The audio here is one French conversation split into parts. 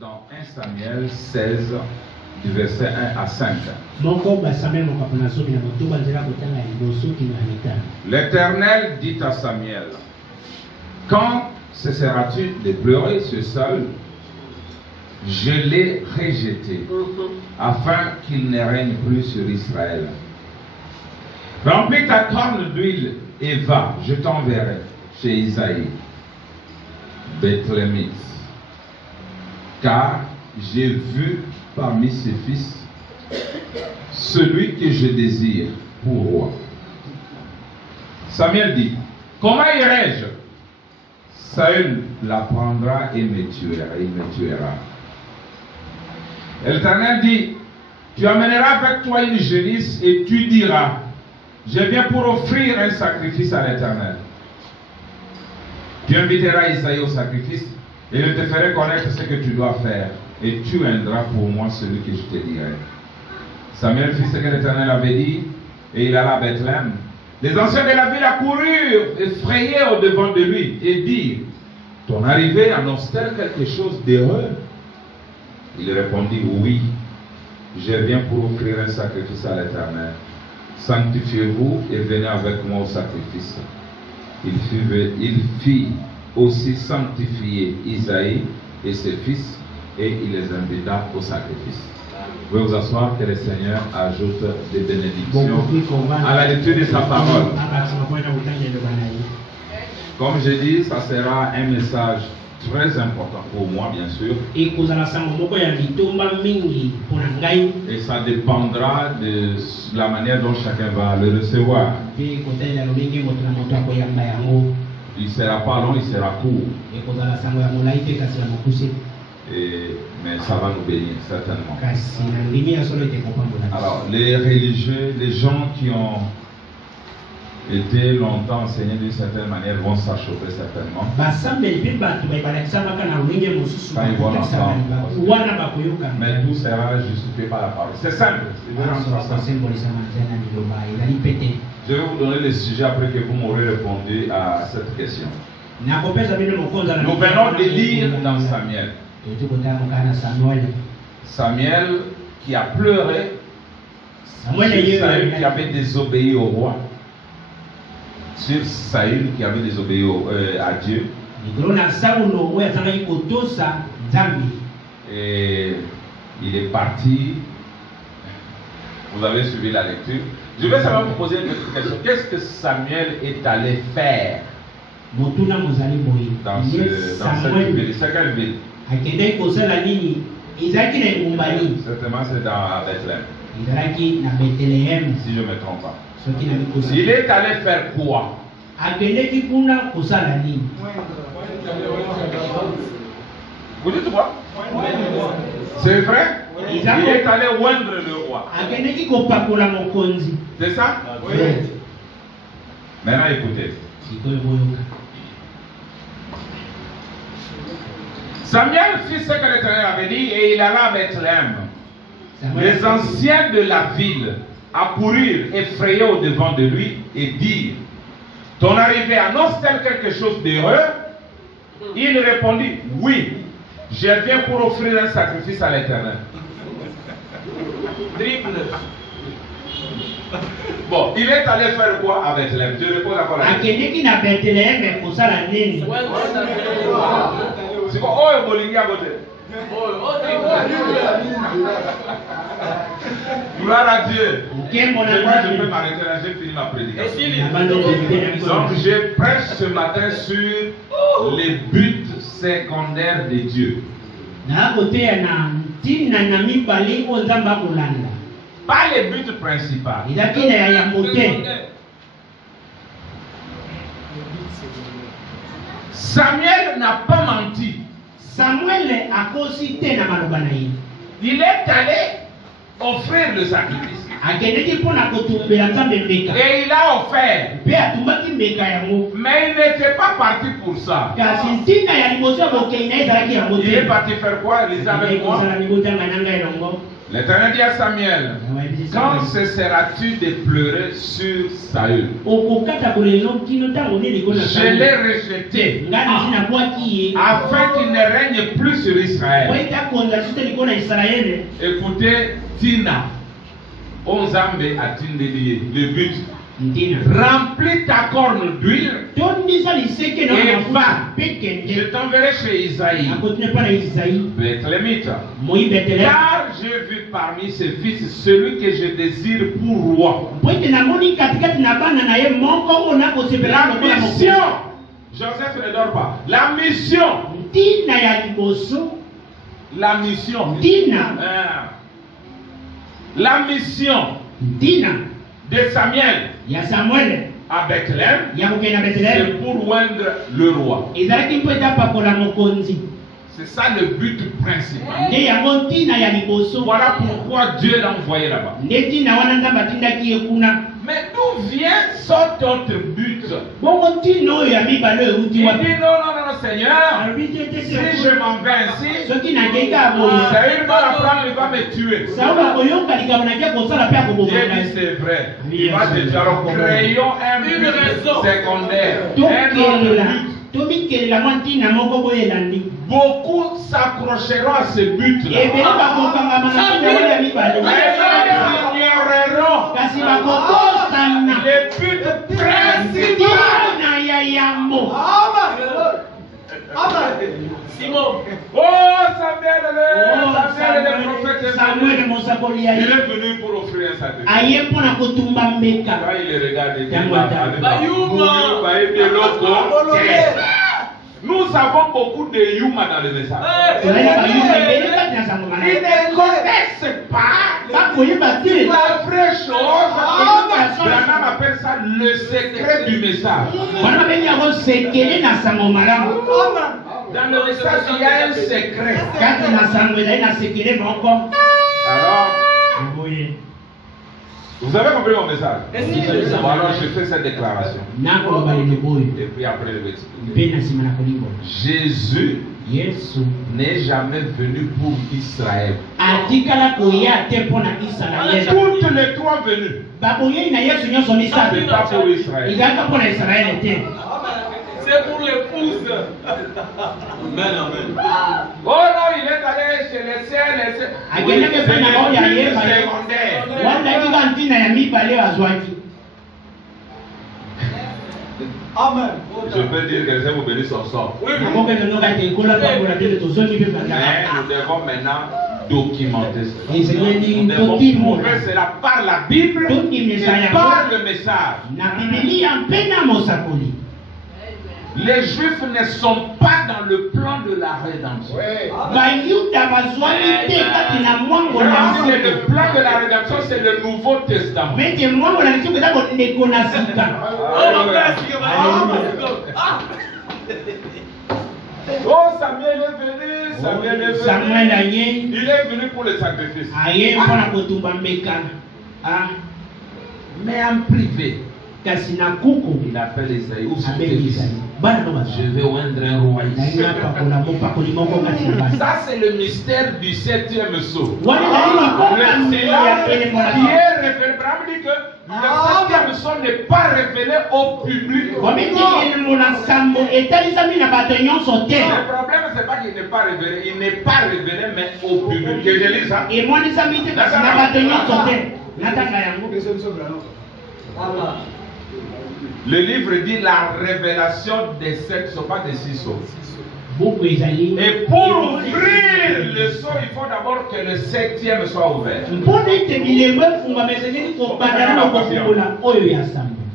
Dans 1 Samuel 16, du verset 1 à 5. L'Éternel dit à Samuel, quand cesseras-tu de pleurer sur Saül? Je l'ai rejeté, afin qu'il ne règne plus sur Israël. Remplis ta corne d'huile et va, je t'enverrai chez Isaïe, Bethlémite. Car j'ai vu parmi ses fils celui que je désire pour roi. Samuel dit, comment irai-je? Saül l'apprendra et me tuera. L'Éternel dit, tu amèneras avec toi une génisse et tu diras, je viens pour offrir un sacrifice à l'Éternel. Tu inviteras Isaïe au sacrifice et je te ferai connaître ce que tu dois faire et tu viendras pour moi celui que je te dirai. Samuel fit ce que l'Éternel avait dit et il alla à Bethléem. Les anciens de la ville accoururent effrayés au devant de lui et dirent, ton arrivée annonce-t-elle quelque chose d'heureux? Il répondit, oui, je viens pour offrir un sacrifice à l'Éternel. Sanctifiez-vous et venez avec moi au sacrifice. Il fit aussi sanctifier Isaïe et ses fils et il les invita au sacrifice. Vous pouvez vous asseoir, que le Seigneur ajoute des bénédictions à la lecture de sa parole. Comme je dis, ça sera un message très important pour moi, bien sûr. Et ça dépendra de la manière dont chacun va le recevoir. Il ne sera pas long, il sera court. Mais ça va nous bénir, certainement. Alors, les religieux, les gens qui ont été longtemps enseignés d'une certaine manière vont s'achoper certainement. Quand ils vont l'entendre. Mais tout sera justifié par la parole. C'est simple. Je vais vous donner le sujet après que vous m'aurez répondu à cette question. Nous venons de lire dans Samuel. Samuel qui a pleuré. Saül qui avait désobéi au roi. Sur Saül qui avait désobéi à Dieu. Et il est parti. Vous avez suivi la lecture. Je vais seulement vous poser une petite question. Qu'est-ce que Samuel est allé faire dans cette ville? C'est quelle ville? Certainement c'est dans Bethléem. Si je ne me trompe pas. Il est allé faire quoi? Vous dites quoi? C'est vrai? Il est allé oindre le roi. C'est ça? Oui. Maintenant écoutez. Samuel fit ce que l'Éternel avait dit et il alla à Bethléem. Les anciens de la ville accoururent effrayés au devant de lui et dirent, ton arrivée annonce-t-elle quelque chose d'heureux? Il répondit, oui, je viens pour offrir un sacrifice à l'Éternel. Bon, il est allé faire quoi à Bethléem? Je réponds encore la question. C'est quoi? Oh, Bolingi à côté. Gloire à Dieu. Je peux m'arrêter là, j'ai fini ma prédication. Donc je prêche ce matin sur les buts secondaires de Dieu. Pas les buts principaux. Samuel n'a pas menti. Il est allé offrir le sacrifice. Et il a offert. Mais il n'était pas parti pour ça. Il est parti faire quoi? Lisez avec moi. L'Éternel dit à Samuel, quand cesseras-tu de pleurer sur Saül? Je l'ai rejeté afin qu'il ne règne plus plus sur Israël. Écoutez, Tina, Onzambe a Tindélié, le but. Remplis ta corne d'huile et va. Je t'enverrai chez Isaïe, Bethlémite. Car j'ai vu parmi ses fils celui que je désire pour roi. La mission, Joseph ne dort pas. La mission. La mission. La mission de Samuel à Bethléem, c'est pour oindre le roi. C'est ça le but principal. Voilà pourquoi Dieu l'a envoyé là-bas. Mais d'où vient cet autre but? Il dit non, Seigneur, si je m'en vais ainsi, Saül va la prendre, il va me tuer. Dieu dit c'est vrai. Il va te dire, alors créons un but secondaire. Beaucoup s'accrocheront à ce but-là. Le but principal. Simon. Oh, Samuel, le prophète il est venu pour offrir un sacrifice. Quand il regarde, il dit, nous avons beaucoup de Yuma dans le message. Ils ne connaissent pas la vraie chose. Branham appelle ça le secret du message. Dans le message, il y a un secret. Alors, vous avez compris mon message? Bon, alors je fais cette déclaration. Et puis après, je vais expliquer. Jésus n'est jamais venu pour Israël. Toutes les trois venues, c'est pas pour Israël. C'est pour l'épouse. Amen, amen. Oh non, il est allé chez les sœurs, les sœurs. Oui, c'est le but secondaire. Amen. Je peux dire que vous bénissez son sort. Oui. Mais nous devons maintenant documenter cela. Nous devons prouver cela par la Bible et par le message. Les Juifs ne sont pas dans le plan de la rédemption. Le plan de la rédemption, c'est le Nouveau Testament. Oh, Samuel est venu. Il est venu pour le sacrifice. Mais en privé, il appelle Isaïe. Je vais oindre un roi ici. Ça, c'est le mystère du 7e sceau. Le silence qui est révélé. Abraham dit que le 7e sceau n'est pas révélé au public. Le problème, c'est pas qu'il n'est pas révélé. Il n'est pas révélé, mais au public. Que je lis ça. Le livre dit la révélation des 7 sceaux, pas des 6 sceaux. Et pour ouvrir le sceau, il faut d'abord que le 7e soit ouvert.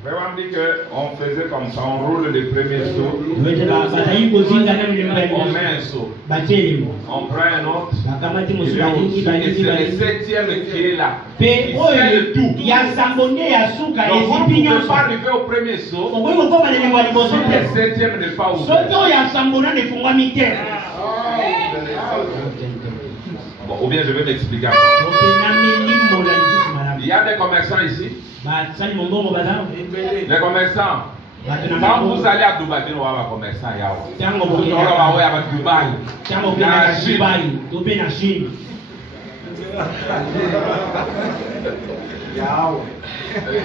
On dit qu'on faisait comme ça, on roule le premier seau, on met un seau, on prend un autre, et c'est le 7e qui est là. Il fait le tout. Donc vous ne pouvez pas arriver au premier seau, le 7e n'est pas ouvert. Bon, ou bien je vais m'expliquer encore. Il y a des commerçants ici. Les commerçants. Quand vous allez à Dubaï, vous avez un commerçant. Vous allez à Dubaï.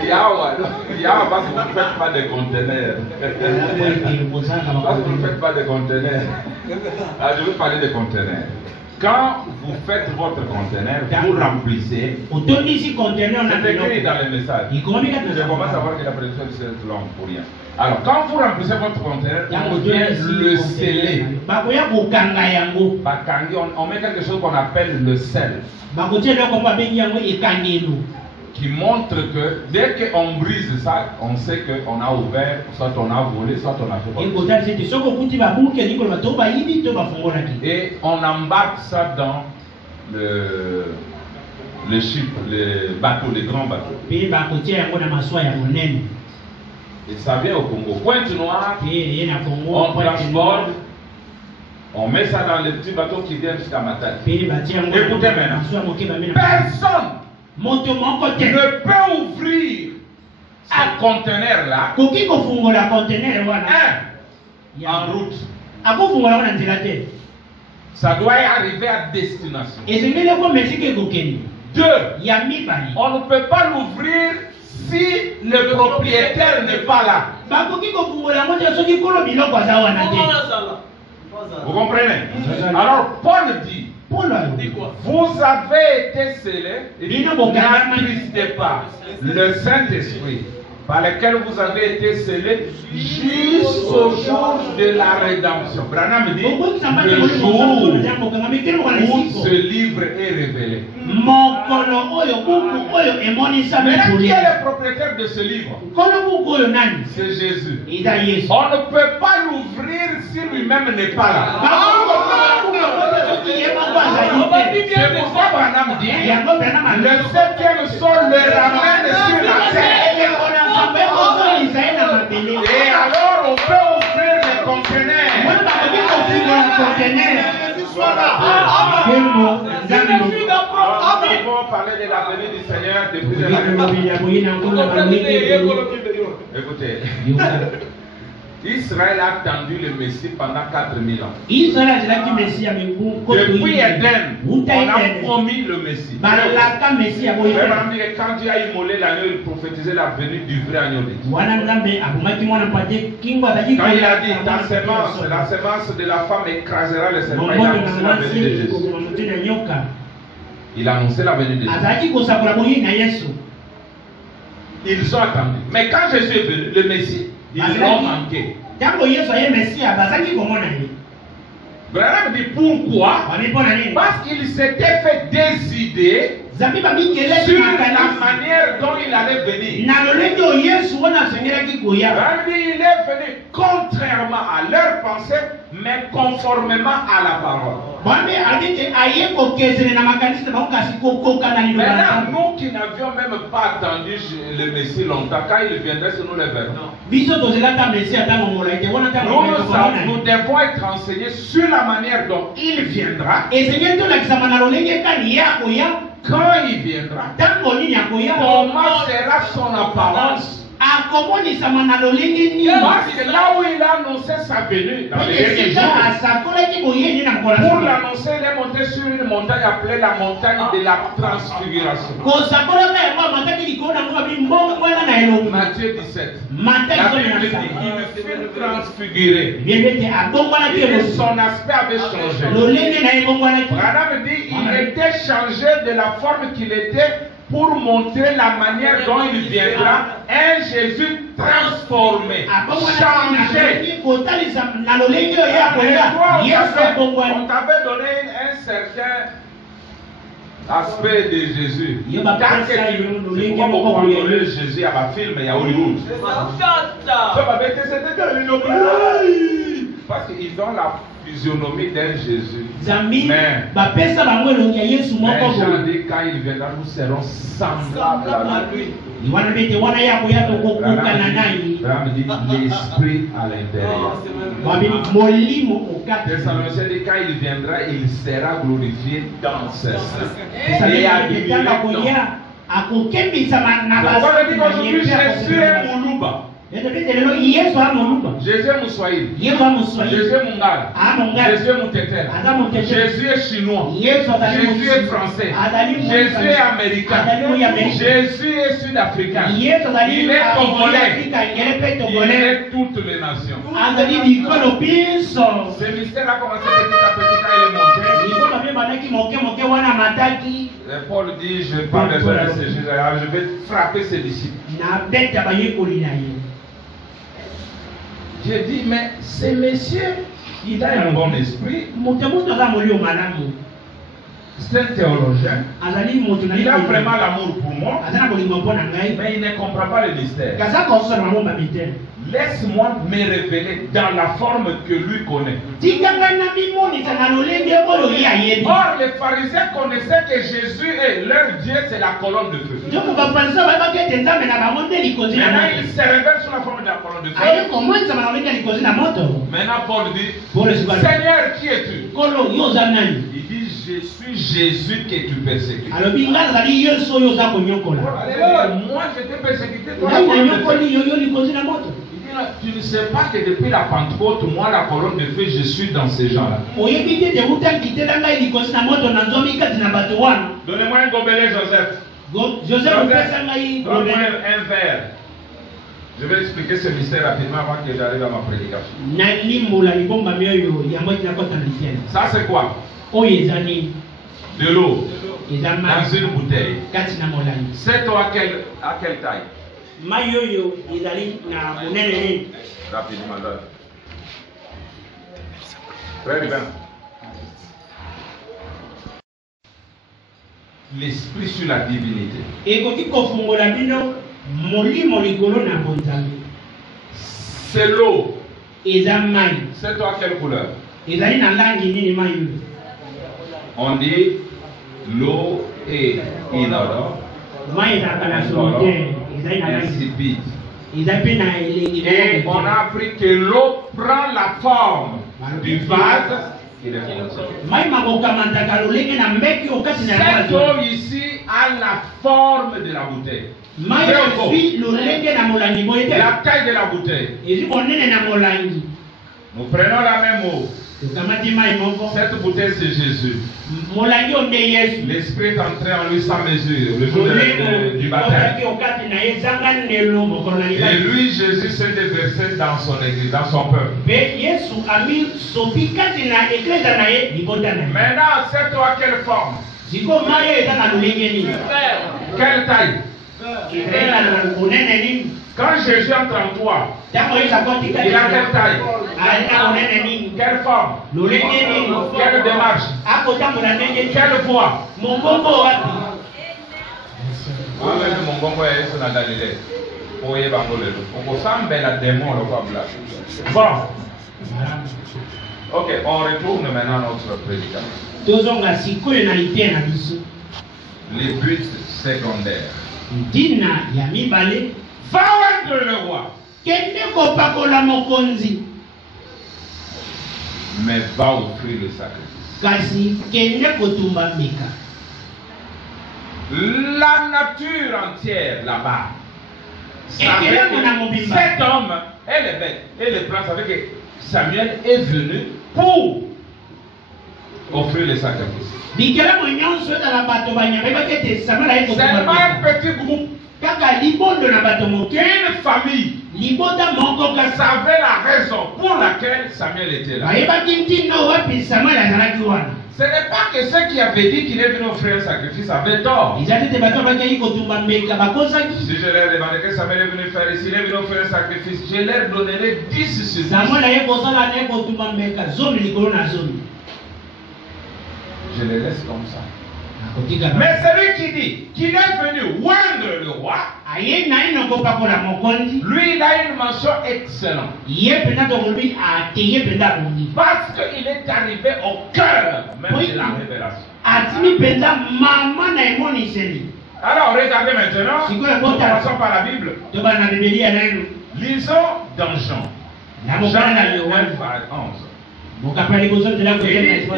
Yahweh, parce que vous ne faites pas de conteneurs. Parce que vous ne faites pas de conteneurs. Ah, je veux parler de conteneurs. Quand vous faites votre conteneur, vous remplissez. C'est écrit dans le message. Je commence à voir que la prédiction de cette langue pour rien. Alors, quand vous remplissez votre conteneur, on vient le sceller. On met quelque chose qu'on appelle le sel. Qui montre que dès qu'on brise ça, on sait qu'on a ouvert, soit on a volé, soit on a fait. Et on embarque ça dans le ship, les bateaux, les grands bateaux. Et ça vient au Congo. Pointe Noire, on transporte, on met ça dans les petits bateaux qui viennent jusqu'à Matadi. Écoutez maintenant, personne ne peut ouvrir ce conteneur là en route. Ça doit arriver à destination. 2. On ne peut pas l'ouvrir si le propriétaire n'est pas là. Vous comprenez? Alors Paul dit, vous avez été scellés, n'attristez pas le Saint-Esprit par lequel vous avez été scellés jusqu'au jour de la rédemption. Branham dit, le jour où ce livre est révélé. Mais qui est le propriétaire de ce livre? C'est Jésus. On ne peut pas l'ouvrir si lui-même n'est pas là. C'est pourquoi Branham dit, le 7e sol le ramène sur la terre. Et alors on peut ouvrir les conteneurs. Nous pouvons parler de la venue du Seigneur depuis la Écoutez, Israël a attendu le Messie pendant 4000 ans. Depuis Éden, on a promis le Messie. Quand Dieu a immolé l'agneau, il prophétisait la venue du vrai agneau de Dieu. Quand il a dit, ta sémence, la sémence de la femme écrasera le serpent, il a annoncé la venue de Jésus. Il a annoncé la venue de Jésus. Ils ont attendu. Mais quand Jésus est venu, le Messie, ils l'ont manqué. Branham dit pourquoi? Parce qu'il s'était fait des idées sur la manière dont il allait venir. Branham dit il est venu contrairement à leur pensée, mais conformément à la parole. Maintenant, nous qui n'avions même pas attendu le Messie longtemps, quand il viendrait, c'est nous les verrons. Nous devons être enseignés sur la manière dont il viendra. Quand il viendra, comment sera son apparence? Parce que là où il a annoncé sa venue, dans les derniers jours, pour l'annoncer, il est monté sur une montagne appelée la montagne de la transfiguration. Matthieu 17. La Bible dit qu'il fut transfiguré. Et son aspect avait changé. Branham dit il était changé de la forme qu'il était pour montrer la manière dont il viendra, un Jésus transformé, changé. On t'avait donné un certain aspect de Jésus. Pourquoi beaucoup ont donné Jésus à ma film et à Hollywood? Parce qu'ils ont la physionomie d'un Jésus. Mais Jean dit quand il viendra, nous serons semblables à lui. Branham dit l'esprit à l'intérieur. Thessaloniciens dit quand il viendra, il sera glorifié dans ses seins. Et admiré. Pourquoi on dit qu'aujourd'hui Jésus est Moulouba? Jésus est Moussoïl. Jésus est Mongala. Jésus est Moutetela. Jésus est chinois. Jésus est français. Jésus est américain. Jésus est sud-africain. Il est congolais. Il est toutes les nations. Ce mystère a commencé petit à petit quand il est monté. Paul dit, je n'ai pas besoin de ces Jésus, je vais frapper ses disciples. J'ai dit, mais ce monsieur, il a un bon esprit. C'est un théologien. Il a vraiment l'amour pour moi. Mais il ne comprend pas le mystère. Laisse-moi me révéler dans la forme que lui connaît. Or, les pharisiens connaissaient que Jésus est leur Dieu, c'est la colonne de feu. Maintenant, il se révèle sous la forme de la colonne de feu. Maintenant, Paul dit, Seigneur, qui es-tu? Il dit, je suis Jésus que tu persécutes. Moi, je t'ai persécuté, toi, la colonne de feu. Tu ne sais pas que depuis la Pentecôte, moi, la colonne de feu, je suis dans ces gens-là. Donnez-moi un gobelet, Joseph. Donne-moi un verre. Je vais expliquer ce mystère rapidement avant que j'arrive à ma prédication. Ça, c'est quoi? De l'eau dans une bouteille. C'est toi à quelle taille? Rapidement là. Très bien. L'esprit sur la divinité. C'est l'eau. C'est toi quelle couleur? On dit l'eau est inodore. Insipide. Et on a appris que l'eau prend la forme du vase. Cette eau ici a la forme de la bouteille. La taille de la bouteille. Nous prenons la même eau. Cette bouteille, c'est Jésus. L'Esprit est entré en lui sans mesure le jour du baptême. Et lui, Jésus, s'est déversé dans son église, dans son peuple. Maintenant, cette eau a quelle forme? Quelle taille? Quand Jésus entre en toi, il a quelle taille? Quelle forme? Quelle démarche? Quelle voix? Bon. Ok, on retourne maintenant à notre prédication. Les buts secondaires. Va oindre le roi. Mais va offrir le sacrifice. La nature entière là-bas. Cet homme, elle est bête. Et le plan, ça veut que Samuel est venu pour offrir le sacrifice. C'est pas un petit groupe. Une famille qui savait la raison pour laquelle Samuel était là. Ce n'est pas que ceux qui avaient dit qu'il est venu offrir un sacrifice avaient tort. Si je leur demandais que Samuel est venu faire ici, il est venu offrir un sacrifice, je leur donnerai 10 sur 10. Je les laisse comme ça. Mais celui qui dit qu'il est venu oindre le roi, lui il a une mention excellente. Parce qu'il est arrivé au cœur même de la révélation. Alors regardez maintenant, nous commençons par la Bible. Lisons dans Jean. Jean 1, 11. Et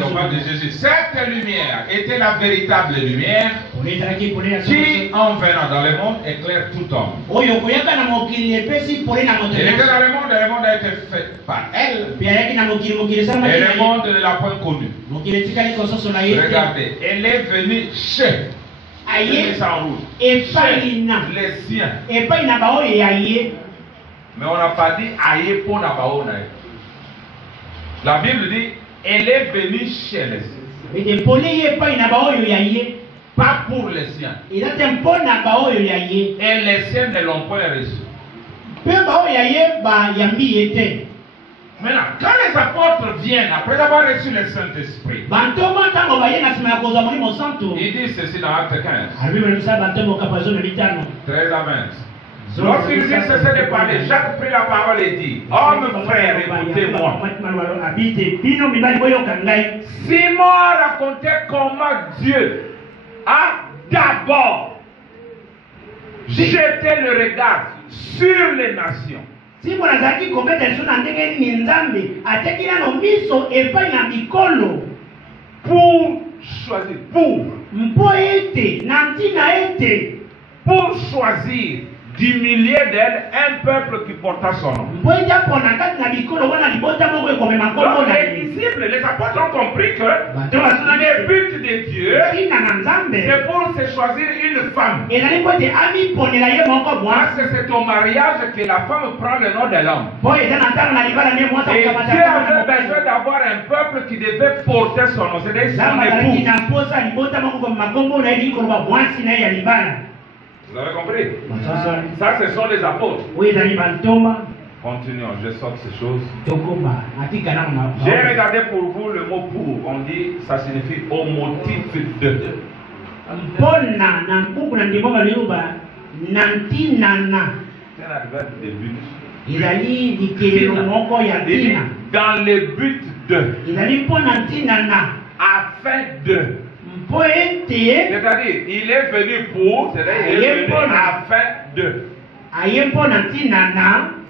on parle de Jésus. Cette lumière était la véritable lumière qui, en venant dans le monde, éclaire tout homme. Elle était dans le monde a été fait par elle. Et le monde ne l'a point connue. Regardez, elle est venue chez les siens. Mais on n'a pas dit aïe pour la baona. La Bible dit elle est venue chez les siens. Pas pour les siens. Et les siens ne l'ont pas reçu. Maintenant, quand les apôtres viennent, après avoir reçu le Saint-Esprit, ils disent ceci dans Acte 15, 13 à 20. Lorsqu'ils disent ceci de parler, Jacques prit la parole et dit, hommes frères, écoutez-moi. Simon racontait comment Dieu a d'abord jeté le regard sur les nations. Pour choisir, pour choisir d'humilier d'elle un peuple qui porta son nom. Donc les disciples, les apôtres ont compris que le but de Dieu, c'est pour se choisir une femme. Parce que c'est au mariage que la femme prend le nom de l'homme. Et Dieu avait besoin d'avoir un peuple qui devait porter son nom. C'est-à-dire son époux. Vous avez compris? Ça, ce sont les apôtres. Continuons, je sors ces choses. J'ai regardé pour vous le mot pour. On dit, ça signifie au motif de. C'est un adverbe de but. Dans le but de. Afin de. C'est-à-dire, il est venu pour, c'est-à-dire, il est venu afin de.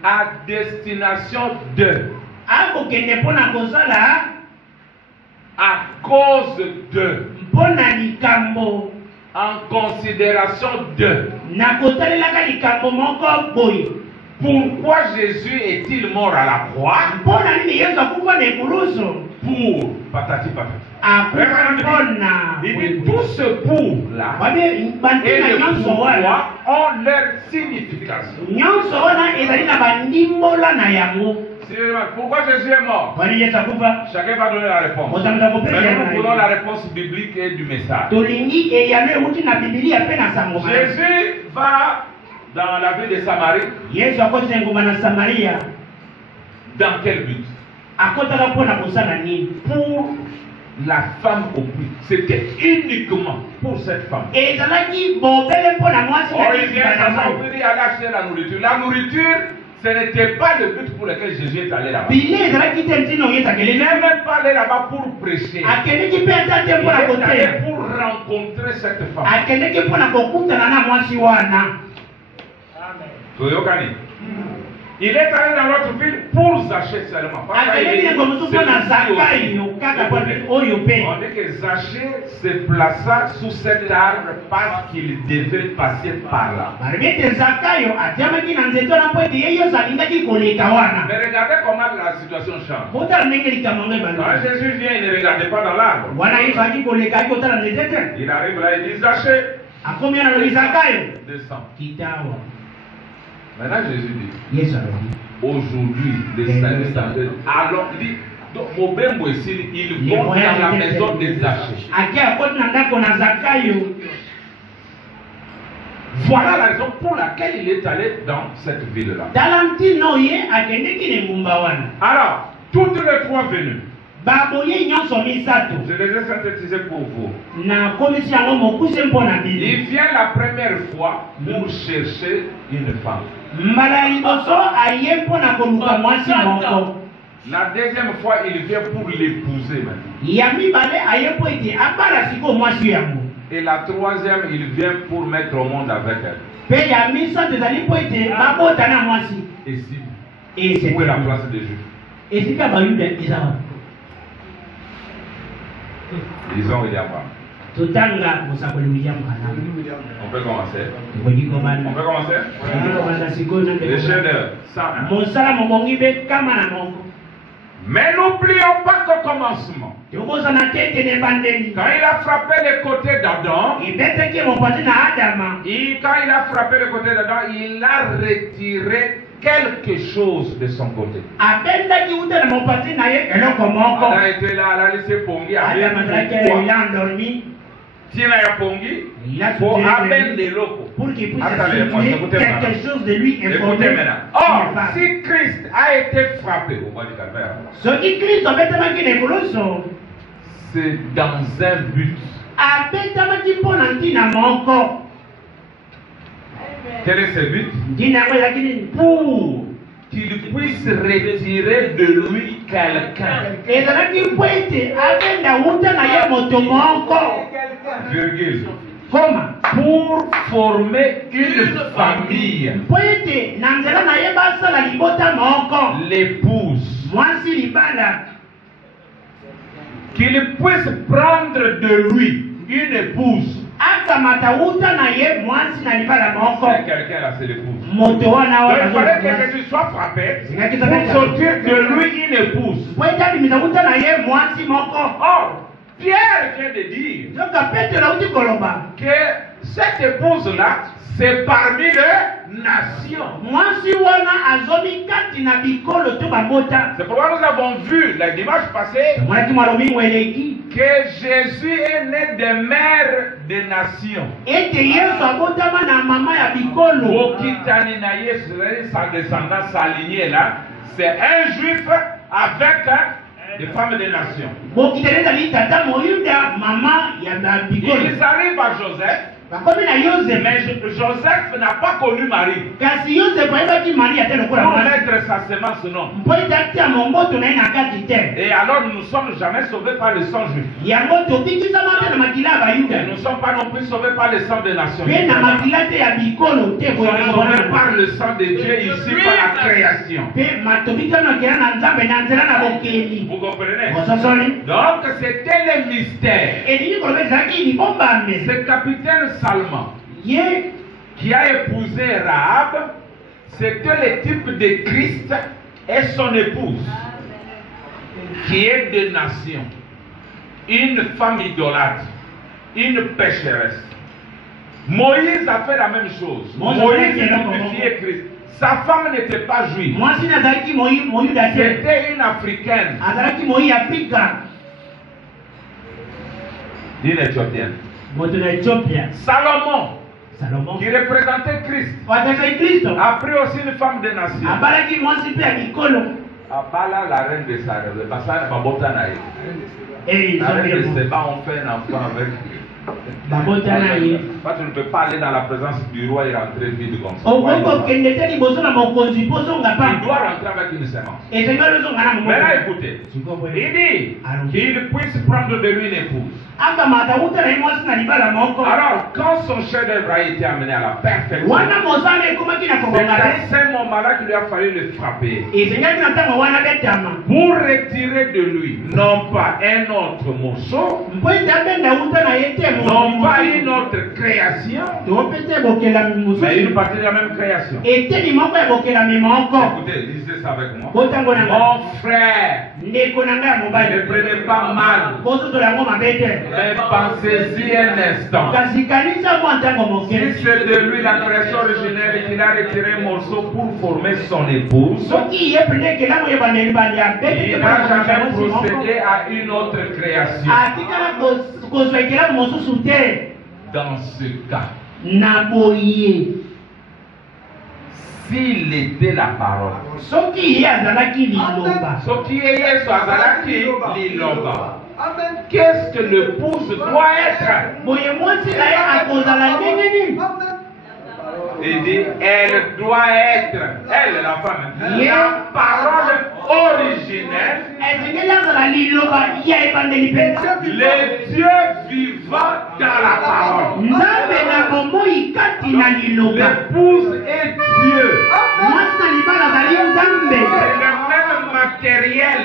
À destination de. À cause de. En considération de. Pourquoi Jésus est-il mort à la croix? Pour patati patati. Il dit tout ce pour là et le pourquoi ont leur signification. Pourquoi Jésus est mort? Chacun va donner la réponse. Mais nous voulons la réponse biblique et du message. Jésus va dans la ville de Samarie. Dans quel but? Pour la femme au plus. C'était uniquement pour cette femme. Oh, il vient aller acheter la nourriture. La nourriture, ce n'était pas le but pour lequel Jésus est allé là-bas. Il n'est même pas allé là-bas pour prêcher. Il est allé pour rencontrer cette femme. Il est allé dans notre ville pour Zachée seulement. On dit que Zachée se plaça sous cet arbre parce qu'il devait passer par là. Mais regardez comment la situation change. Quand Jésus vient, il ne regardait pas dans l'arbre. Il arrive là, il dit Zachée, descends. Maintenant Jésus dit, aujourd'hui, les saints s'appellent. Alors il dit, ils vont dans la maison de Zachée. Voilà la raison pour laquelle il est allé dans cette ville-là. Alors, toutes les trois venues. Je les ai synthétisés pour vous. Il vient la première fois pour chercher une femme. La deuxième fois, il vient pour l'épouser maintenant. Et la troisième, il vient pour mettre au monde avec elle. Et si, où est la place des Juifs? Disons William Branham. Tutanga musakoli William Branham. On peut commencer. On peut commencer. Les chefs-d'œuvre. Mais n'oublions pas qu'au commencement, quand il a frappé le côté d'Adam, il a retiré quelque chose de son côté. Adam était là, il a laissé Pongi, il a endormi. S'il a Pongi, il faut amener des locaux. Pour qu'il puisse quelque chose de lui informé. Or, si Christ a été frappé au mois du calvaire, c'est dans un but. Quel est ce but? Pour qu'il puisse retirer de lui quelqu'un. Virgule. Pour former une famille. L'épouse. Qu'il puisse prendre de lui une épouse. Quelqu'un là, c'est l'épouse. Donc il fallait que Jésus soit frappé pour sortir de lui une épouse. Or, Pierre vient de dire que cette épouse-là, c'est parmi les nations. C'est pourquoi nous avons vu la dimanche passée que Jésus est né des mères des nations. Sa descendance, sa lignée là, c'est un juif avec des femmes des nations. Ils arrivent à Joseph. Mais Joseph n'a pas connu Marie. Pour mettre sa semence, non. Et alors nous ne sommes jamais sauvés par le sang juif. Et nous ne sommes pas non plus sauvés par le sang des nations. Nous sommes sauvés par le sang de Dieu ici, par la création. Vous comprenez? Donc c'était le mystère. Ce capitaine Salman, qui a épousé Rahab, c'était le type de Christ et son épouse, qui est de nation, une femme idolâtre, une pécheresse. Moïse a fait la même chose. Moïse typifiait Christ. Sa femme n'était pas juive. C'était une africaine. Une éthiopienne. Salomon, qui représentait Christ, a pris aussi une femme de nation. Abala, la reine de Sarah, la reine de Seba, on fait un enfant avec. Tu ne peux pas aller dans la présence du roi et rentrer vide comme ça. Il doit rentrer avec une sémence. Maintenant écoutez, il dit qu'il puisse prendre de lui une épouse. Alors quand son chef-d'œuvre a été amené à la perfection, c'est à ce moment-là qu'il lui a fallu le frapper pour retirer de lui non pas un autre morceau, non pas une autre création, mais une partie de la même création. Écoutez, lisez ça avec moi. Mon frère, ne prenez pas mal, mais pensez-y un instant. Si c'est de lui la création originelle et qu'il a retiré un morceau pour former son épouse, il n'a jamais procédé à une autre création. Dans ce cas, s'il était la parole, qu'est-ce que l'épouse doit être? Il dit, elle doit être, elle la femme, la parole originelle, le Dieu vivant dans la parole. L'épouse est Dieu. C'est le même matériel.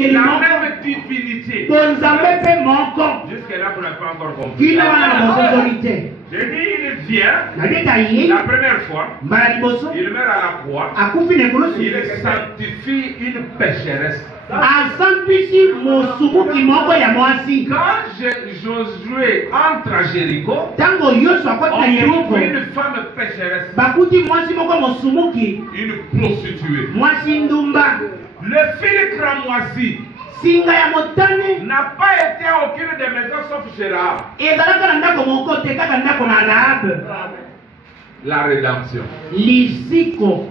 mongeli la moko même divinité. bonzambe mpe moko Jusque-là, vous n'avez pas encore compris. kino wana na bososoli te J'ai dit, il vient, nabeta ye la première fois, mbala liboso il meurt à la croix, akufi na ekolosi il sanctifie une pécheresse. asambisi mosubuki moko ya mwasi Quand Josué entre à Jéricho, ntango yoso akoti on na yeriko trouve une femme pécheresse, bakuti mwasi moko mosumuki une prostituée. mwasi ndumba Le fil cramoisi singa ya motane n'a pas été à aucune des maisons sauf chez Rahab. ezalaka na ndako moko te kaka ndako na Rahabe. La rédemption. Lisiko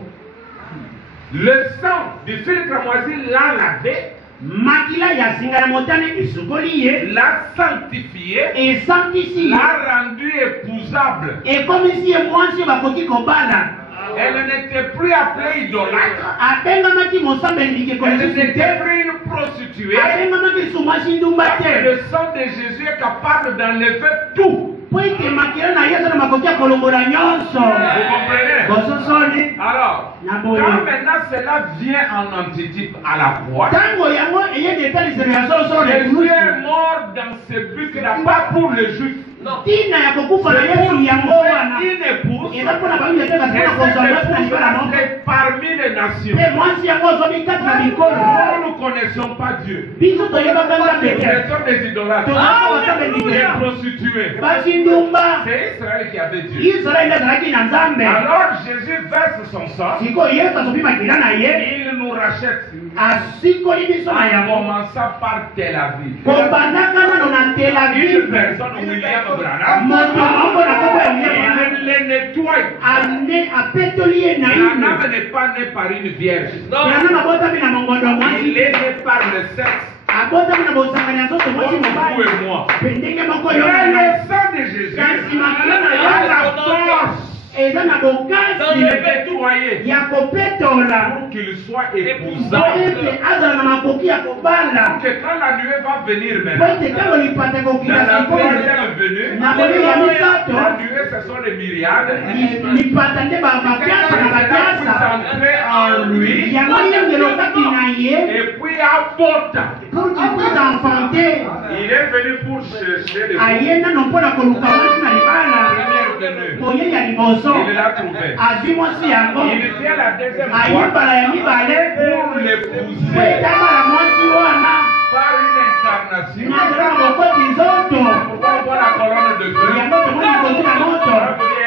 Le sang du fil cramoisi l'a lavé, makila ya singa ya motane esukoli ye l'a sanctifié, esambisi ye l'a rendu épousable. ekomisi ye mwasi bakoki kobala Elle n'était plus appelée idolâtre. abengamaki mosambeli likeko Elle lisusu n'était te plus une prostituée. abengamaki lisusu mwasi ndumba te Le sang de Jésus est capable d'enlever tout. po ete makila na ye aza na makoki ya kolongola nyonso Vous comprenez? bososoli Alors, na quand boye maintenant cela vient en antitype à la croix, ntango yango eyedi etaliselo ya solosolo na Jésus ekulusu est mort dans ce but-là, pas pour les Juifs. ntina ya kokufa na yesu yango wana Une épouse, eza mpona bayuda te kasi et mpona kozwa mwasi na cette libala moko épouse est parmi les nations. mpe mwasi yango ozwami kati na mikolo Nous ne connaissons pas Dieu. biso toyebaka nzambe Nous te sommes des idolâtres, tozaka basambeli des te prostituées. basi ndumba C'est Israël qui avait Dieu. israeli azalaki na nzambe Alors Jésus verse son sang, sikoyo yesu asopi makila na ye il nous rachète. asikoli biso na En yango commençant par Tel Aviv. kobandaka nano na tel Une aviv personne, William Branham, moto moko na kombo ya william il les nettoie. apetoli ye naino Branham n'est pas né par une vierge. yango abotami na mongondo ya Il mwasi est né par le sexe. abotami na bosangani ya nzoto mwasi Comme vous mobali et moi. mpe ndenge moko yo Mais le sang de Jésus kasi makila na a ye la force eza na de bokasi le nettoyer ya kopetola pour qu'il soit po épousable. ete azala na makoki ya kobala Pour que quand la nuée va venir po maintenant, ete ntango lipata dans ekokila la sikoyo troisième venue, na molimo ya misato la nuée ce sont les myriades. lipata nde bakiasa na bakiasa Entrer en lui yango yongelokaki na ye et puis apporte. pour qu'il puisse enfanter Il est venu pour chercher les aye nano mpona koluka mwasi na libala premières venues. moye ya liboso Il l'a trouvé. azwi mwasi yango Il vient la deuxième aye fois mbala ya mibale pour po l'épouser etamala mwasi wana par une incarnation. nazala na bokoti nzoto Pourquoi on voit la colonne de feu? yango tomoni kozi na moto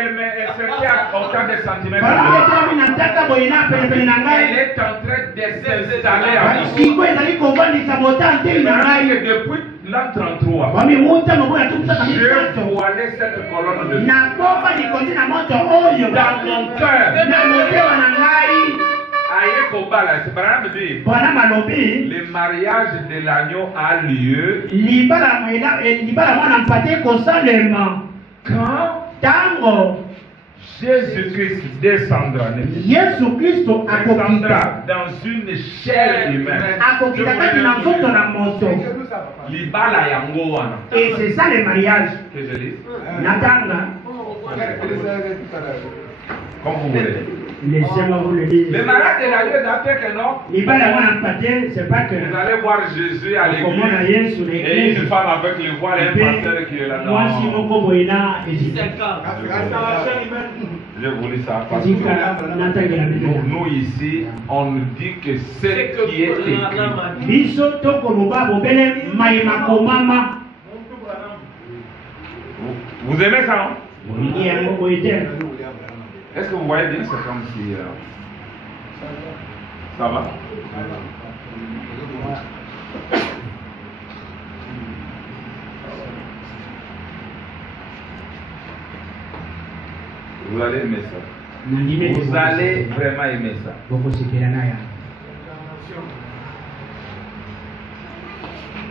Elle se fait à autant de centimètres. balobi etelami na ntaka boye na penepene na Elle ngai est en train de s'installer en nous. siko ezali kovandisa bota nteli na ngai Depuis l'an 33, bamimuta moboya tukusaka je misato voilais cette colonne de feu nakoba likozi na moto oyo dans mon cœur. na motema na ngai Aïe Kobala, c'est pas grave de dire. bwana malobi Le mariage de l'agneau a lieu libala mwana mpate kosalema quand ntango Jésus-Christ descendra. yesu kristo akokita Descendra dans une chair humaine. akokita kati na nzoto na moto Libala yango wana. et c'est ça le mariage Que je lis. natanga Comme vous voulez. laissez-moi vous le Le dire mariage de l'agneau d'après que non. libala mwana mpate c'est pas que Vous allez voir Jésus à komona l'église. yesu na Et une eglise femme avec le voile et un pasteur qui est là. mwasi Non. moko boye na ezika Je vous lis ça parce que natangela pour nous ici, on nous dit que ce qui est écrit. biso tokoloba bobele mayema komama Vous aimez ça, non? bolingi yango boye te Est-ce que vous voyez bien? C'est comme si. Ça va? Vous allez aimer ça. Vous allez vraiment aimer ça. bokosepela na yango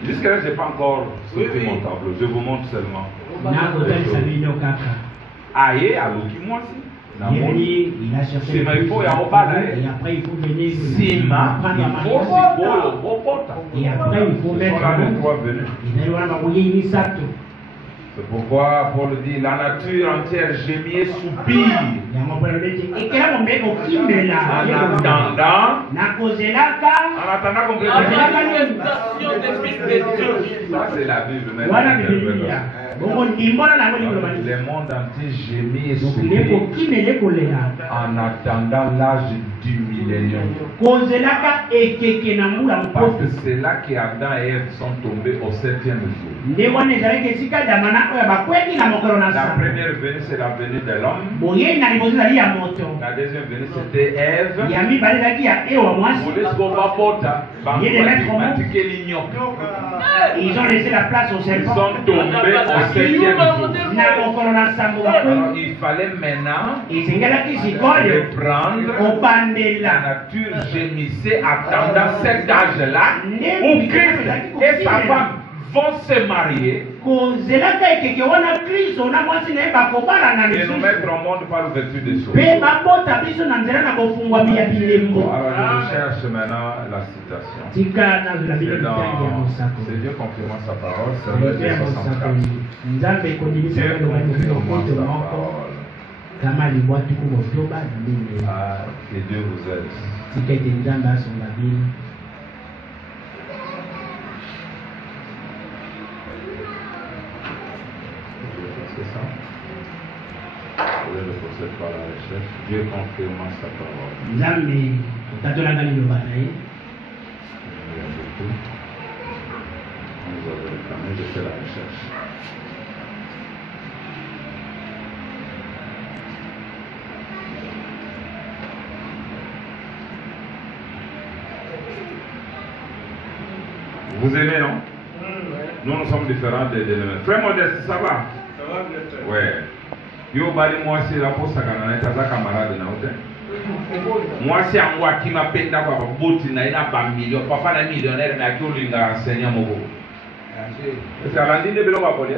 Jusque-là, je n'ai pas encore sauté mon tableau. Je vous montre seulement. nakotalisa bino kaka Aïe, alors qui moi aussi. Yeli, il a cherché Sima, le il faut plus y avoir pas, hein. et après il faut venir Sima, prendre il la faut main. si beau, Et après il faut mettre Voilà les trois venus. il va y avoir la mouillée misato C'est pourquoi Paul dit la nature entière gémit et soupire. En attendant concrétisation. Ça c'est la Bible. Le monde entier gémit et soupire en attendant l'âge du millénium. Parce que c'est là qu'Adam et Ève sont tombés au 7e jour. La première venue, c'est la venue de l'homme. La deuxième venue, c'était Ève. Ils ont laissé la place au serpent. Ils sont tombés au 7e jour. Alors, il fallait maintenant reprendre. La nature gémissait attendant cet âge-là où Christ et sa femme vont se marier et nous mettre au monde par l'ouverture des choses. Alors je cherche maintenant la citation. C'est Dieu confirmant sa parole, c'est le verset 64. Dieu confirmant sa parole. Que Dieu vous aide. C'est ça. Vous le procède par la recherche. Dieu confirmant sa parole. Il y a beaucoup. Nous avons réclamé de faire la recherche. Vous aimez, non? Nous sommes différents des frères Modeste, ça va? Ça va bien fait. Ouais. Yo bali moi c'est la poste à Canada, tu as camarade na hôtel. Moi c'est un moi qui m'a payé d'avoir bouti na ina ba million, papa na millionnaire mais qui olinga enseignant mogo. C'est à la ligne de Beloma Polé.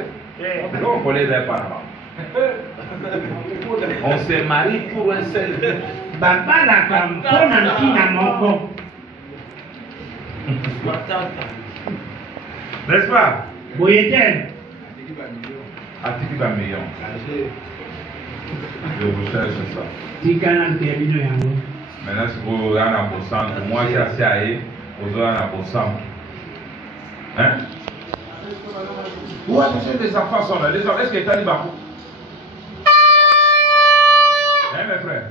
Non, Polé n'est pas là. On s'est marié pour un seul. Baba la campona kina moko. N'est-ce pas? Boyetel. Atiki ba million. Je vous cherche ça. Maintenant, si vous avez un beau sang, moi j'ai assez à y, vous avez un beau sang. Hein? Où est-ce que les enfants sont là? Les enfants, est-ce que les talibans? Hein, mes frères?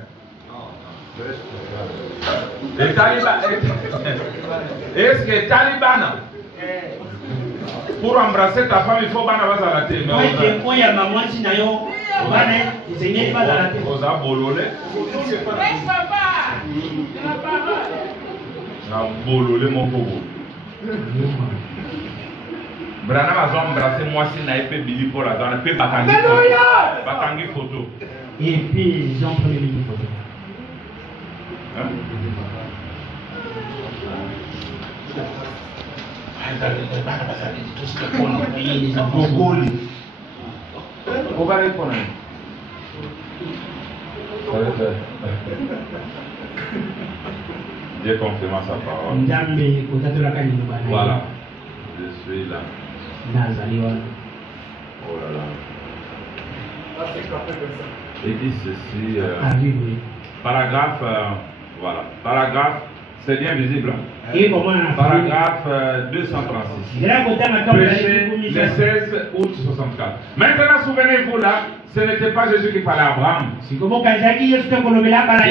Les talibans, est-ce que les talibans? Pour embrasser ta femme, il faut pas avoir la tête. Mais on a bololé. On a bololé mon bobo. Brana va embrasser moi si n'a pas Billy pour la zone. Peut batangi photo. Et puis ils ont pris une photo. Dieu confirme sa parole. Voilà. Je suis là. Oh là là. Il dit ceci. Paragraphe. Voilà. Paragraphe. C'est bien visible. Paragraphe 236. Prêché le 16 août 64. Maintenant, souvenez-vous là, ce n'était pas Jésus qui parlait à Abraham. Il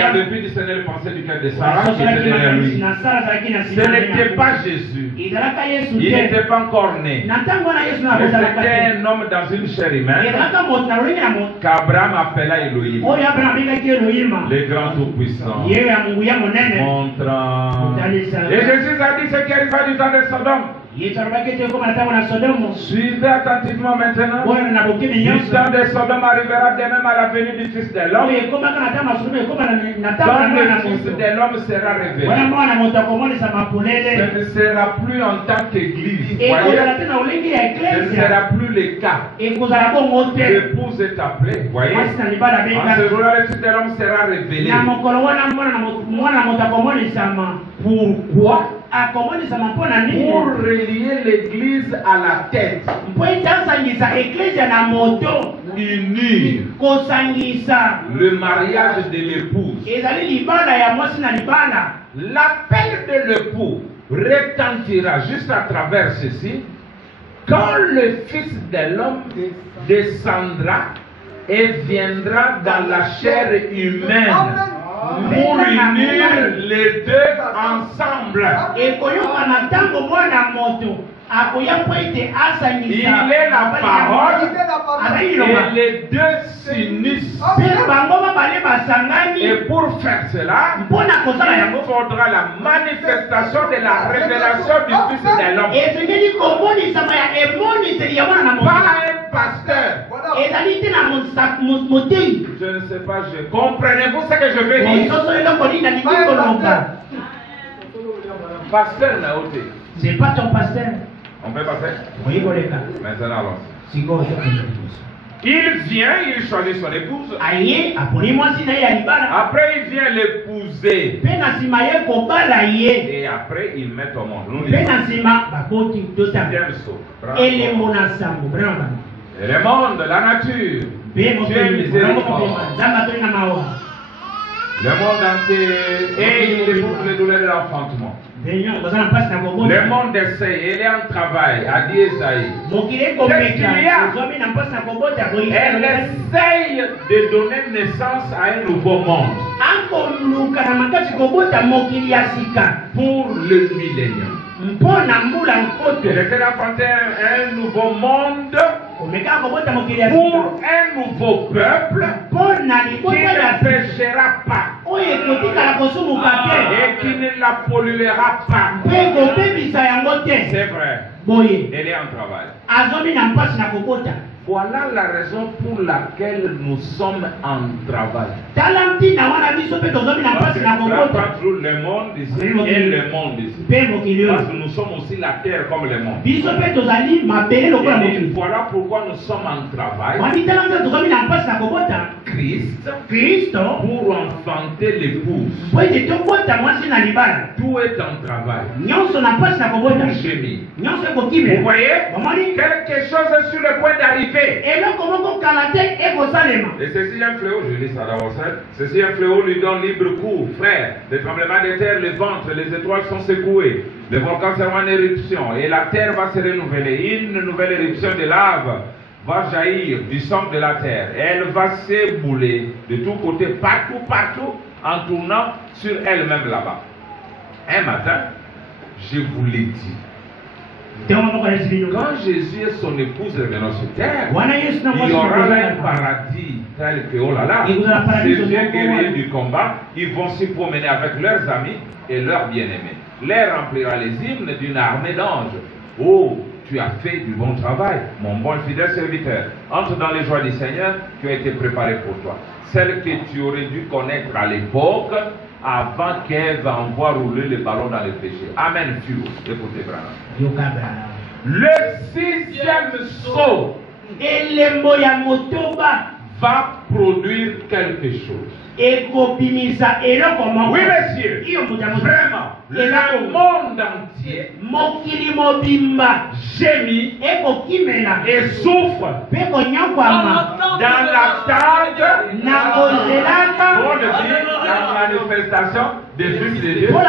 avait pu discerner les pensées du cœur de Sarah qui était derrière lui. Ce n'était pas Jésus. Il n'était pas encore né. Mais c'était un homme dans une chair humaine qu'Abraham appela Elohim, le grand tout-puissant, montrant. Et Jésus a dit ce qui arriva du temps de Sodome. Suivez attentivement maintenant. Du temps de Sodome arrivera de même à la venue du Fils de l'homme. Quand le Fils de l'homme sera révélé, ce ne sera plus en tant qu'église. Ce ne sera plus le cas. L'épouse est appelée. Voyez. En ce jour-là, le Fils de l'homme sera révélé. Pourquoi? Pour relier l'église à la tête. unir le mariage de l'épouse. L'appel de l'époux retentira juste à travers ceci quand le Fils de l'homme descendra et viendra dans la chair humaine pour unir les deux ensemble. Il est la parole et les deux s'unissent. Et pour faire cela, il faudra la manifestation de la révélation du Fils de l'homme. Pas un pasteur. Je ne sais pas, comprenez-vous ce que je veux dire? Pasteur Naoté. C'est pas ton pasteur. On peut passer? Oui, maintenant alors. Il vient, il choisit son épouse. Après, il vient l'épouser. Et après, il met au monde. Et le monde, la nature. Dieu miséricorde. Le monde entier. Et il éprouve les douleurs de l'enfantement. Le monde essaye, elle est en travail, a dit Esaïe. Elle essaye de donner naissance à un nouveau monde pour le millénium. Elle était enfanté un nouveau monde pour un nouveau peuple qui ne péchera pas et qui ne la polluera pas. C'est vrai. Elle est en travail. Voilà la raison pour laquelle nous sommes en travail. Le monde ici et le monde ici. Parce que nous sommes aussi la terre comme le monde. Et voilà pourquoi nous sommes en travail. Christ pour enfanter l'épouse. Tout est en travail. Gémir. Vous voyez, quelque chose est sur le point d'arriver. Et ceci est un fléau, je lis ça d'abord. Ceci est un fléau, lui donne libre cours, frère. Les tremblements de terre, le ventre, les étoiles sont secouées. Le volcan sera en éruption et la terre va se renouveler. Une nouvelle éruption de lave va jaillir du centre de la terre. Elle va s'ébouler de tous côtés, partout, en tournant sur elle-même là-bas. Un matin, je vous l'ai dit. Quand Jésus et son épouse reviendront sur terre, il y aura là un paradis tel que, oh là là, ces vieux guerriers du combat, ils vont s'y promener avec leurs amis et leurs bien-aimés. L'air remplira les hymnes d'une armée d'anges. Oh, tu as fait du bon travail, mon bon et fidèle serviteur. Entre dans les joies du Seigneur qui ont été préparées pour toi. Celles que tu aurais dû connaître à l'époque, avant qu'Ève envoie rouler les ballons dans le péché. Amen. Écoutez, Branham. Le sixième sceau va produire quelque chose. Oui, messieurs. Vraiment. Le monde entier gémit et souffre dans l'attente la manifestation des fils de Dieu, dans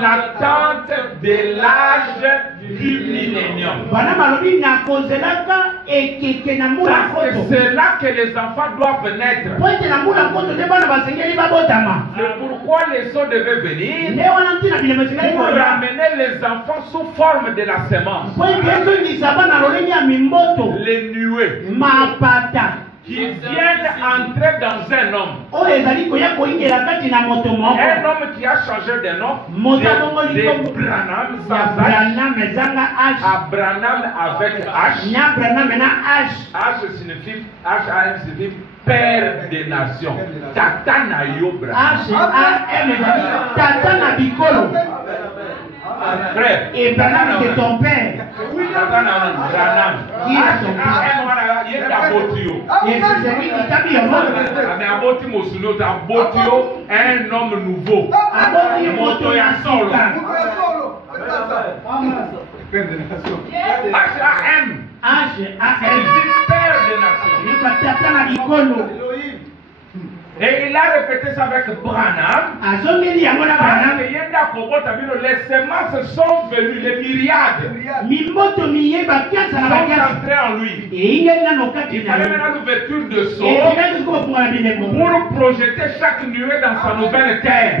l'attente de l'âge du millénium. C'est là que les enfants doivent naître. C'est pourquoi les sceaux devaient venir pour ramener les enfants sous forme de la semence. Les nuées qui viennent entrer dans un homme. Un homme qui a changé de nom de Branham sans H à Branham avec H. H signifie Père des nations. Tata Nayo Branham. Tata Bikolo. Frère. Et Branham c'est ton père. Branham. Qui est ton père? Et c'est lui qui t'a mis au monde. Un homme nouveau. H-A-M. H-A-M. Père des nations. Et il a répété ça avec Branham. Les semences sont venues, les myriades sont entrées en lui. Il fallait maintenant l'ouverture de son pour projeter chaque nuée dans sa nouvelle terre.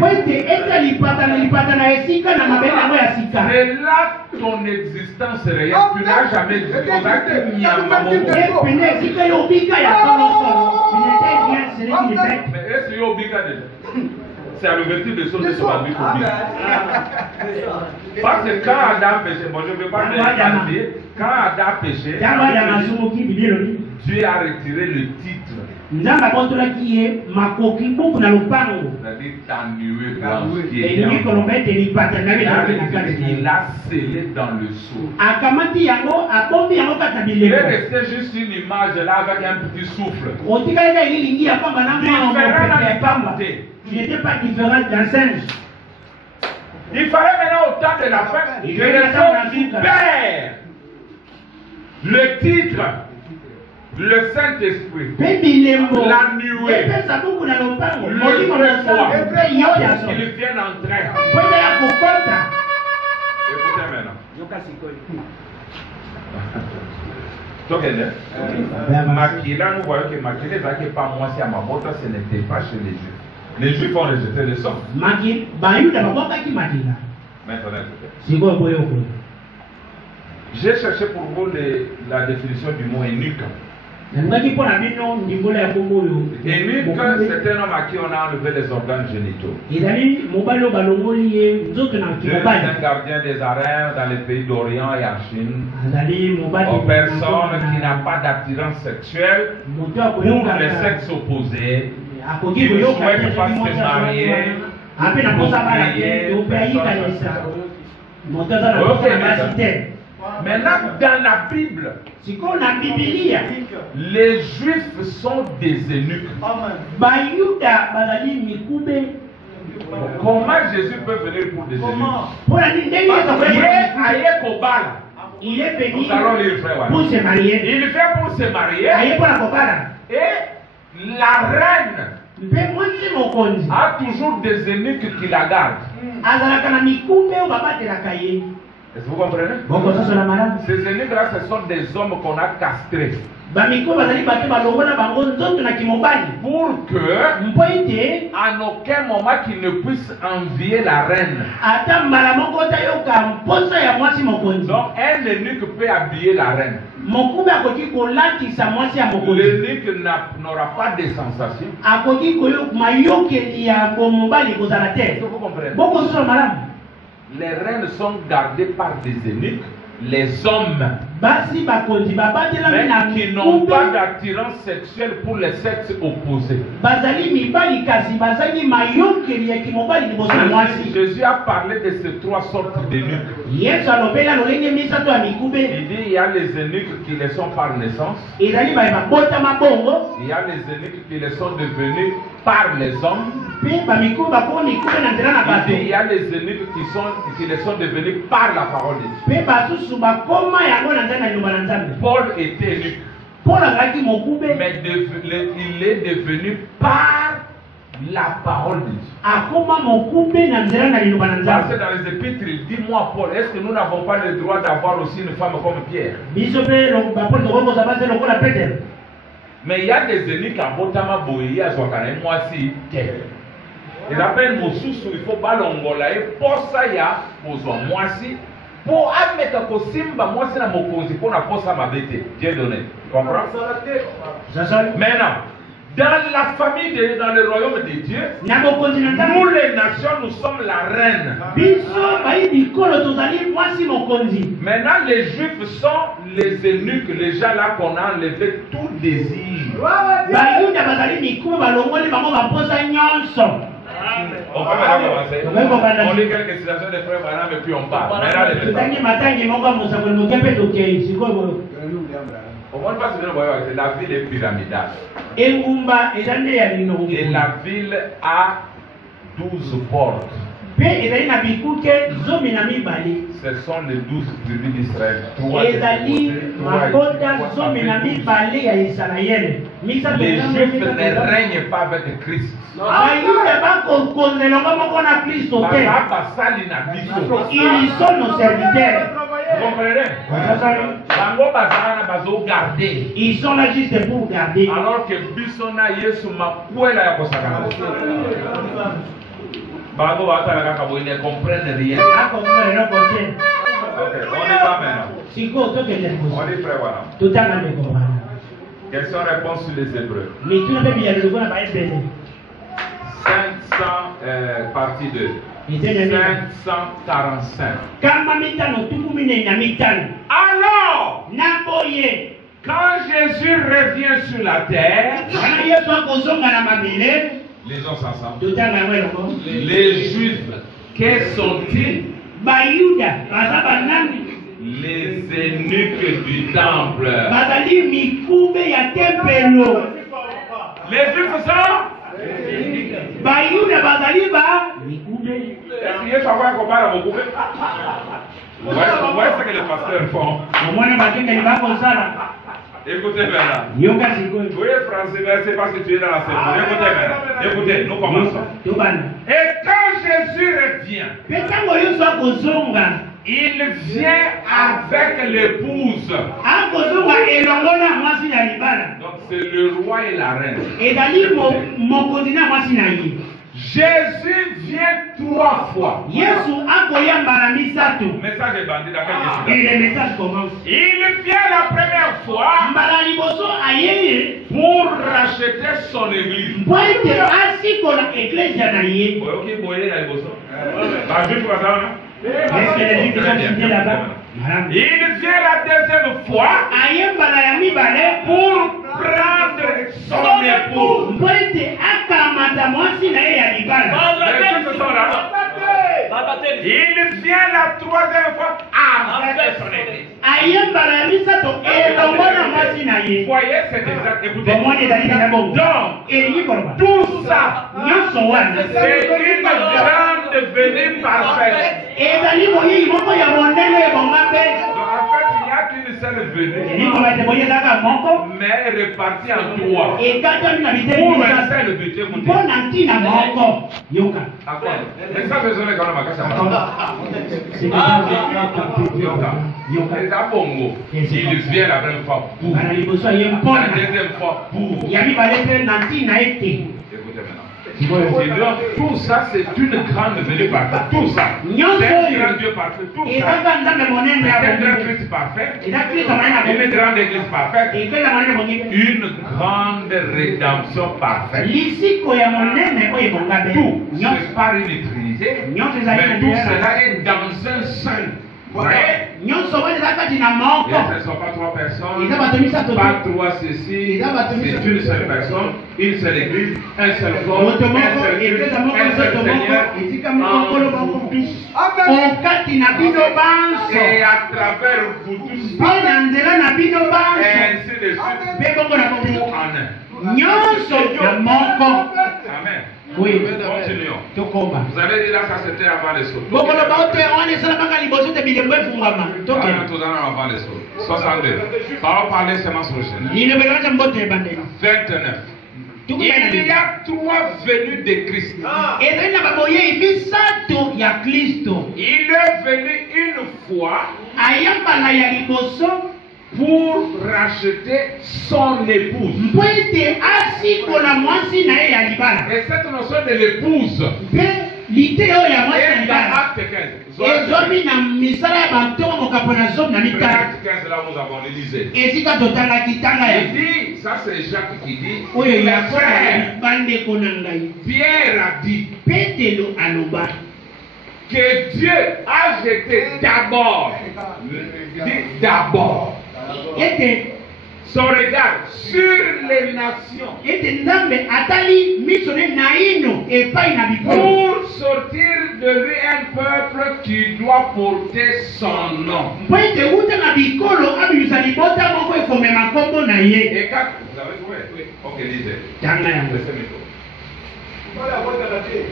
C'est là ton existence réelle. Tu n'as jamais dit mais est-ce qu'il y a Obika déjà? C'est à l'ouverture de son de ce babi parce que quand Adam péchait, bon je ne veux pas me dire, quand Adam péchait, Dieu a retiré le titre. C'est-à-dire ta nuée blanche qui est il a scellé dans le sceau. Il est resté juste une image là avec un petit souffle. Il n'était pas différent d'un singe. Il fallait maintenant au temps de la fin que les hommes libèrent le titre, le Saint-Esprit, la nuée, le feu, qu'ils viennent entrer. Écoutez maintenant. Donc, Makila, nous voyons que Makila n'est pas moi, c'est à ma moto, ce n'était pas chez les Juifs. Les Juifs ont rejeté le sang. Maintenant, j'ai cherché pour vous la définition du mot eunuque. Eunuque, c'est un homme à qui on a enlevé les organes génitaux. C'est un gardien des arènes dans les pays d'Orient et en Chine. Aux personnes qui n'ont pas d'attirance sexuelle pour les sexes opposés, qui ne souhaitent pas se marier, maintenant, dans la Bible, les Juifs sont des eunuques. Comment Jésus peut venir pour des eunuques? Il est venu pour se marier. Il fait pour se marier. Et la reine a toujours des eunuques qui la gardent. Est-ce que vous comprenez? Ces eunuques-là, ce sont des hommes qu'on a castrés. Pour que, en aucun moment, qu'ils ne puissent envier la reine. Donc, un eunuque peut habiller la reine. L'eunuque n'aura pas de sensation. Est-ce que vous comprenez? Les reines sont gardées par des eunuques, les hommes, mais qui n'ont pas d'attirance sexuelle pour les sexes opposés. Jésus a parlé de ces trois sortes d'eunuques. Il dit il y a les eunuques qui les sont par naissance. Il y a les eunuques qui les sont devenus par les hommes. Il dit il y a les eunuques qui les sont devenus par la parole de Dieu. Paul était eunuque, mais il est devenu par la parole de Dieu. Parce que dans les épîtres, il dit moi Paul, est-ce que nous n'avons pas le droit d'avoir aussi une femme comme Pierre? Mais il y a des eunuques à Botama Boye, à Zwakane, moi si, ils appellent Mosusu, il faut pas l'ongolaye, pour ça il y a besoin, moi si, pour admettre que Simba, moi c'est la mokosi, pour la posa ma bête, Dieu donné, tu comprends? Maintenant, dans la famille, dans le royaume de Dieu, nous les nations, nous sommes la reine. Maintenant, les Juifs sont les eunuques, les gens là qu'on a enlevé tout désir. On peut maintenant commencer. On lit quelques citations des frères Branham et puis on parle. Au moins, pas que la ville est pyramidale. Et la ville a 12 portes. Ce sont les 12 tribus d'Israël. ezali mabota zomi na mibale ya Israele. Les Juifs ne règnent pas avec Christ. Bayuda bakokonzelonga moko na Kristo te. Basali na biso. Ils sont nos serviteurs. Vous comprenez? Bango bazana bazo garder. Ils sont là juste pour garder. Alors que biso na Yesu makwela ya kosakana. Bango batala kaka bo ne comprennent rien. Ako ngelo kote. Ok, on y va maintenant. Siko to kele On ko. est prêt voilà. Tutanga ne ko bana. Question réponse sur les Hébreux. Mais tu ne peux bien le voir ba ebele. 500 partie 2. 545. Kama mitano tuku mine na mitano. Alors, Naboye. quand Jésus revient sur la terre, Ana Yesu akozonga na mabele. lisons ensemble. Tutanga ngelo ko. Les Juifs, quels sont-ils? Bayuda bazaba nani? Les eunuques du temple. Bazali mikube ya tempelo. Les Juifs sont? Bayuda bazali ba mikube. Est-ce qu'il y a savoir qu'on parle beaucoup? Vous voyez ce que les pasteurs font? Omwana bakenga ni bako sana. Écoutez maintenant. Yoka siko. Oui, français, mais c'est parce que tu es dans la scène. Écoutez maintenant. Écoutez, nous commençons. Tobana. Et quand Jésus revient, Petango Yesu akozonga. il vient avec l'épouse. Akozonga elongona mwasi na libala. Donc c'est le roi et la reine. Ezali mokonzi na mwasi na ye. Jésus vient 3 fois. Yesu akoyambala misato. Message est bandit dans quel Et le message commence. Il vient la première fois Mbala liboso ayeye pour racheter son église. mpo ete asikola eklesia na ye. Ok, boyez la bosso. Bah, juste pour ça, non? Est-ce que les Juifs sont cités là-bas? Il vient la deuxième fois Ayembala ya mibale pour prendre son épouse. mpo ete akamata mwasi na ye ya libala. Les Juifs sont là. Il vient la troisième fois avec son église. Ayembala ya misato elongo na mwasi na Vous ye. voyez, c'est exact. Écoutez. Bomoni ezali na bongo. Donc, Elingi koloba. tout ça, Nyonso wana c'est une grande venue parfaite. ezali boyei moko ya mondele ebonga mpe. Donc, en fait, il n'y a qu'une seule venue, Elingi koloba ete boye ezalaka moko mais répartie en 3. ekatami na biteni Pour un misatu seul but, écoutez. mpo na ntina moko. Yoka. À quoi? Mais ça, besoin de quand même à Kassama. C'est Yoka. C'est à Bongo. Il vient la première fois pour. Bana liboso ye La mpona deuxième fois pour. ya mibale mpe na ntina ete. Écoutez maintenant. Et donc, tout ça, c'est une grande venue parfaite. Tout ça. C'est un grand Dieu parfait. Tout ça. ezaka nzambe monene ya C'est un grand bongi. Christ parfait. eza kristo monene ya Une bongi. grande église parfaite. ekeza monene bongi. Une grande rédemption parfaite. lisiko ya monene oyo ebonga mpe. Tout, nyonso c'est pas une trinité, nyonso ezali mais na tout nzela. cela est dans un seul. Vous voyez? nyonso oyo eza kati na Et moko. ce ne sont pas 3 personnes, eza bato misato te. pas 3 ceci, c'est une seule personne, une seule église, un seul corps, moto un moko seul Dieu, ekeza moko un seul nzoto Seigneur, moko etikami mokolo moko okati na bino banso et à travers vous tous, mpe na nzela na bino et banso ainsi de suite, mpe bongo na tout bongo en un. nyonso na moko. Amen. Oui. Continuons. tokoma Vous avez dit là, ça c'était avant les sauts. bokoloba ote wana esalamaka liboso te bilembo efungama Voilà, tokema tout en avant les sauts. 62. Ça va parler seulement sur le Seigneur. lilobelo naca mbote ebandela 29. Il y a 3 venues de Christ. ezali na baboyei misato ya kristo. Il est venu une fois ayambala ya liboso pour racheter son épouse. mpo ete asikola mwasi na ye ya libala. Et cette notion de l'épouse mpe lite oyo ya mwasi na est dans libala Acte 15. ezomi na misala ya bantongo mokapo na zomi na mitano. Acte 15, là nous avons lisé. esika totangaki tanga ya Il dit, ça c'est Jacques qui dit, oyo mes ya frères, bandeko na ngai. Pierre a dit petelo aloba que Dieu a jeté d'abord, dit d'abord, ete son regard sur les nations ete nzambe atali miso ne na ino epai na bikolo pour sortir de lui un peuple qui doit porter son nom. mpo ete wuta na bikolo abimisa libota moko ekomema nkombo na ye. Et quand vous avez trouvé? Oui. Ok, lisez. tanga yango Laissez mes mots.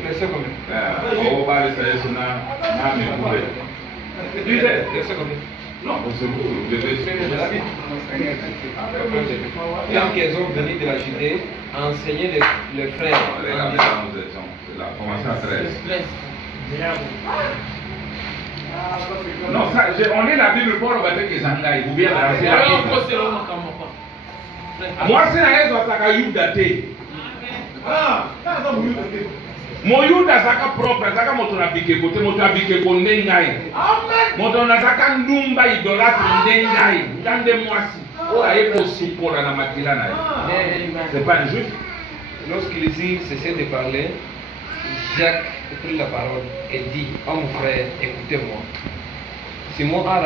Laissez combien? On va laisser ça na me couper. Non, c'est vous, vous devez faire de la vie. Quand ils ont venu de la Judée, enseigner les frères. Regardez là, nous étions. C'est la formation à 13. Non, ça, on est la Bible pour le baptême qui s'engaille. Vous bien la Bible. Moi, c'est la raison que ça a eu daté. Moyuda zaka propre zaka moto na bike kote moto na bike konde ngai. Amen. Moto na zaka ndumba idolâtre ndengai. Ndande mwasi. O aye ko sukola na makila na ye. C'est pas injuste. Lorsqu'ils cessaient de parler, Jacques prit la parole et dit: « Oh mon frère, écoutez-moi. Simon a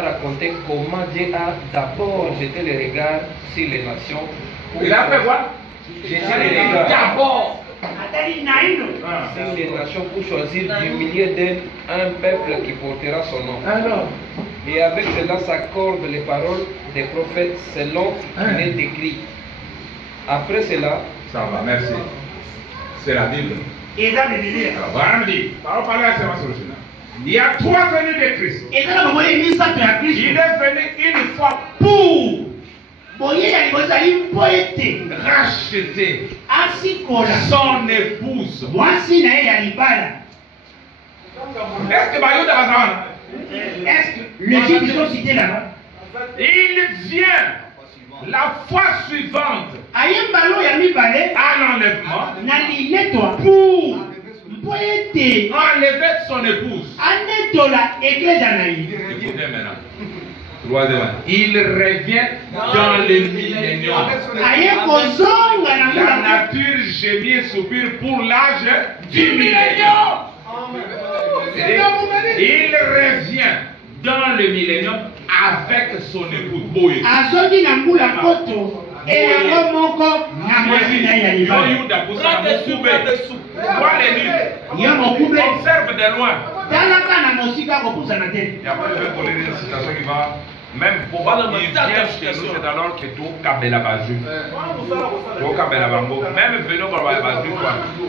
raconté comment Dieu a d'abord jeté les regards sur les nations. Il a fait quoi? Jeté les regards d'abord sur les nations pour choisir du milieu d'elles un peuple qui portera son nom. Alors. Et avec cela s'accordent les paroles des prophètes selon qu'il est écrit. Après cela, ça va, merci. C'est la Bible. Et là, le délire. Alors, voilà, me dit, parler à Sébastien original. Il y a 3 venues de Christ. Et là, vous voyez, il est venu une fois pour racheter son épouse. Est-ce que Bayouda va savoir? Est-ce que le Dieu qui sont cités là-bas? Il vient la fois suivante à l'enlèvement pour enlever son épouse. Écoutez maintenant. Troisièmement, il revient dans le millénium. La nature gémit et soupire pour l'âge du millénium. Il revient dans le millénium avec son épouse. Observe de loin. Et après, je vais coller une citation qui va. Même pour il vient chez nous, c'est alors que tout Kabela Bajou. Tout Kabela Bango. Même venu pour la Bajou,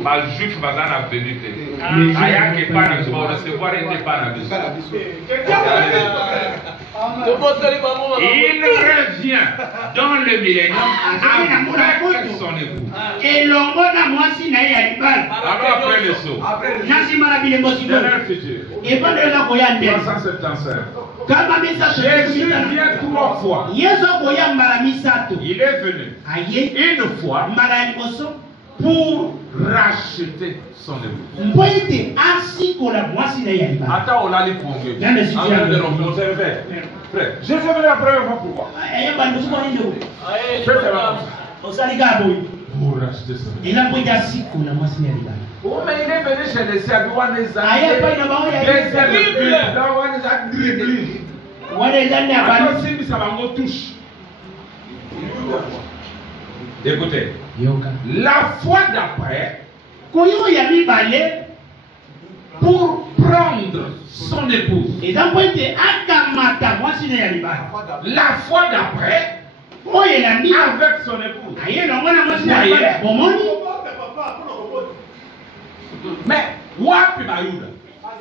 Bajou Bazana venu. Aya qui parle de recevoir et ne pas il revient dans le millénium avec son époux. Alors après le saut. Dernier futur. 375. Jésus vient 3 fois. Il est venu une fois pour racheter son époux. Attends, on a les progrès. Frère, je vais venir la première fois pourquoi? Pour racheter son époux. Oh, mais il est venu chez les Siabouans des années. Écoutez, la fois d'après, pour prendre son épouse. La fois d'après, avec son épouse. Mais, wapi Bayouda?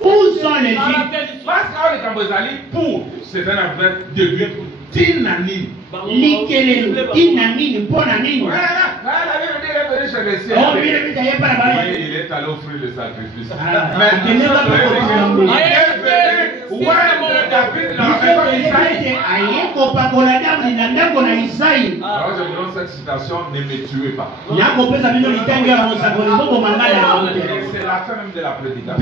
Où sont les Juifs? Parce que les Cambozali, pour, c'est un affaire de but. Tinani. Tinani, Bonani. Il est allé offrir le sacrifice. Alors je vous donne cette citation, ne me tuez pas. C'est la fin même de la prédication.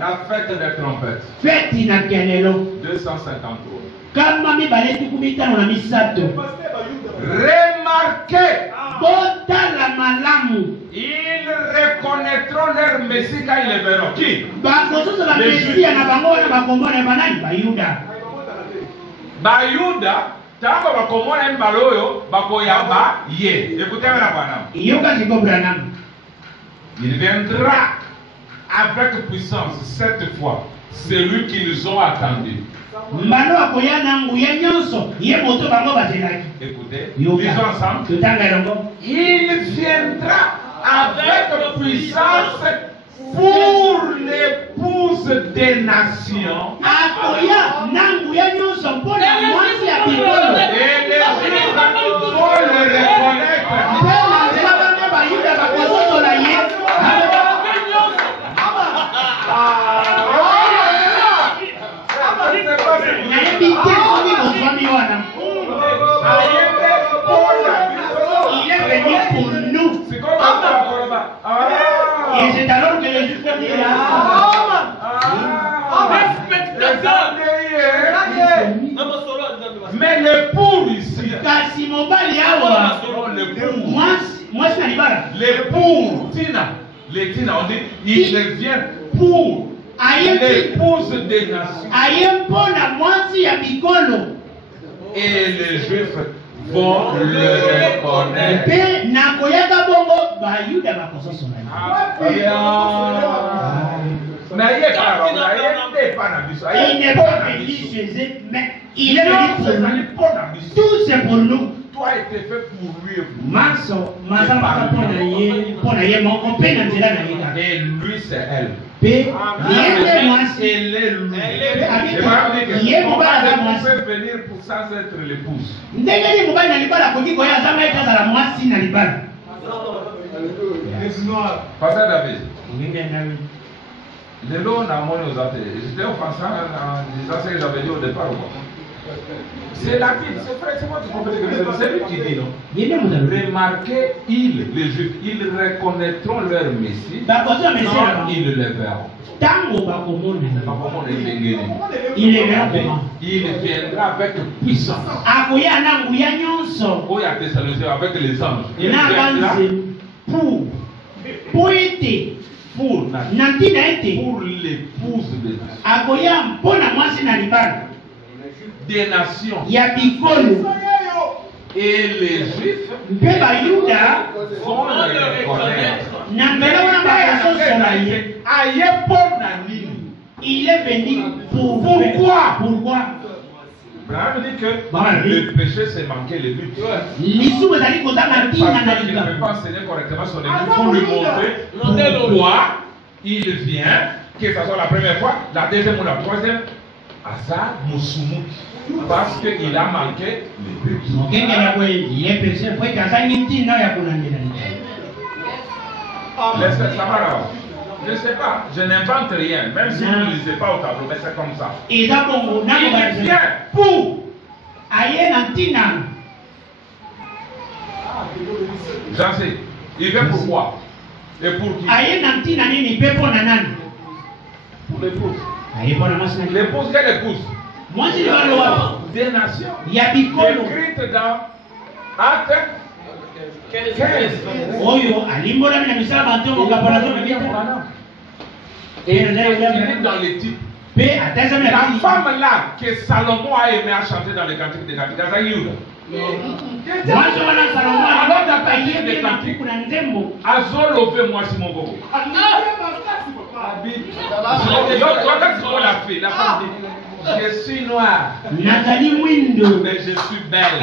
La fête des trompettes. 253. Remarquez, ils reconnaîtront leur Messie quand ils le verront. Qui? Les Juifs. Bayouda, tango bakomona mbaloyo bakoyamba ye. Écoutez la Branham. Il viendra avec puissance cette fois, celui qu'ils ont attendu. mbano akoya na nguya nyonso ye moto bango bazelaki. Écoutez, lisons ensemble. Il viendra avec puissance pour l'épouse des nations. Akoya na nguya nyonso mpona mwasi ya bikolo. Et les Juifs vont le reconnaître. Il est venu pour nous. Et c'est alors que les Juifs ont dit mais le pour ici, les pour, Tina, les Tina, on dit, il vient pour l'épouse des nations. Et les Juifs vont le reconnaître. Il n'est pas venu chez eux, mais il est venu pour nous. Tout c'est pour nous. Toi était fait pour lui et pour et lui c'est elle. Elle est lui. On peut venir pour ça être l'épouse. Pasteur David. Les lots n'a pas aux athées. J'étais offensant en disant ce que j'avais dit au départ. C'est la Bible, c'est vrai, c'est moi qui prophétique. C'est lui qui dit non. Remarquez, les Juifs, ils reconnaîtront leur Messie quand ils le verront. Il viendra avec puissance. Oui, à Thessaloniciens, avec les anges. Il viendra pour l'épouse des nations. Et les Juifs vont le reconnaître. Il est venu pour pourquoi? Abraham dit que le péché c'est manquer le but. Parce qu'il ne peut pas enseigner correctement son église pour lui montrer pourquoi il vient, que ce soit la première fois, la deuxième ou la troisième, Asa Musumu. Parce qu'il a manqué le but. Je ne sais pas, je n'invente rien, même si vous ne lisez pas au tableau, mais c'est comme ça. Il vient pour. J'en sais. Il vient pourquoi? Et pour qui? Pour l'épouse. L'épouse, quelle épouse? Des nations. Écrite dans Actes 15. Et il est dans les types. La femme là que Salomon a aimé à chanter dans les cantiques des cantiques, c'est Yuda. Alors d'après des cantiques, Azolové moi si mon gogo. La femme dit, je suis noire, mais je suis belle.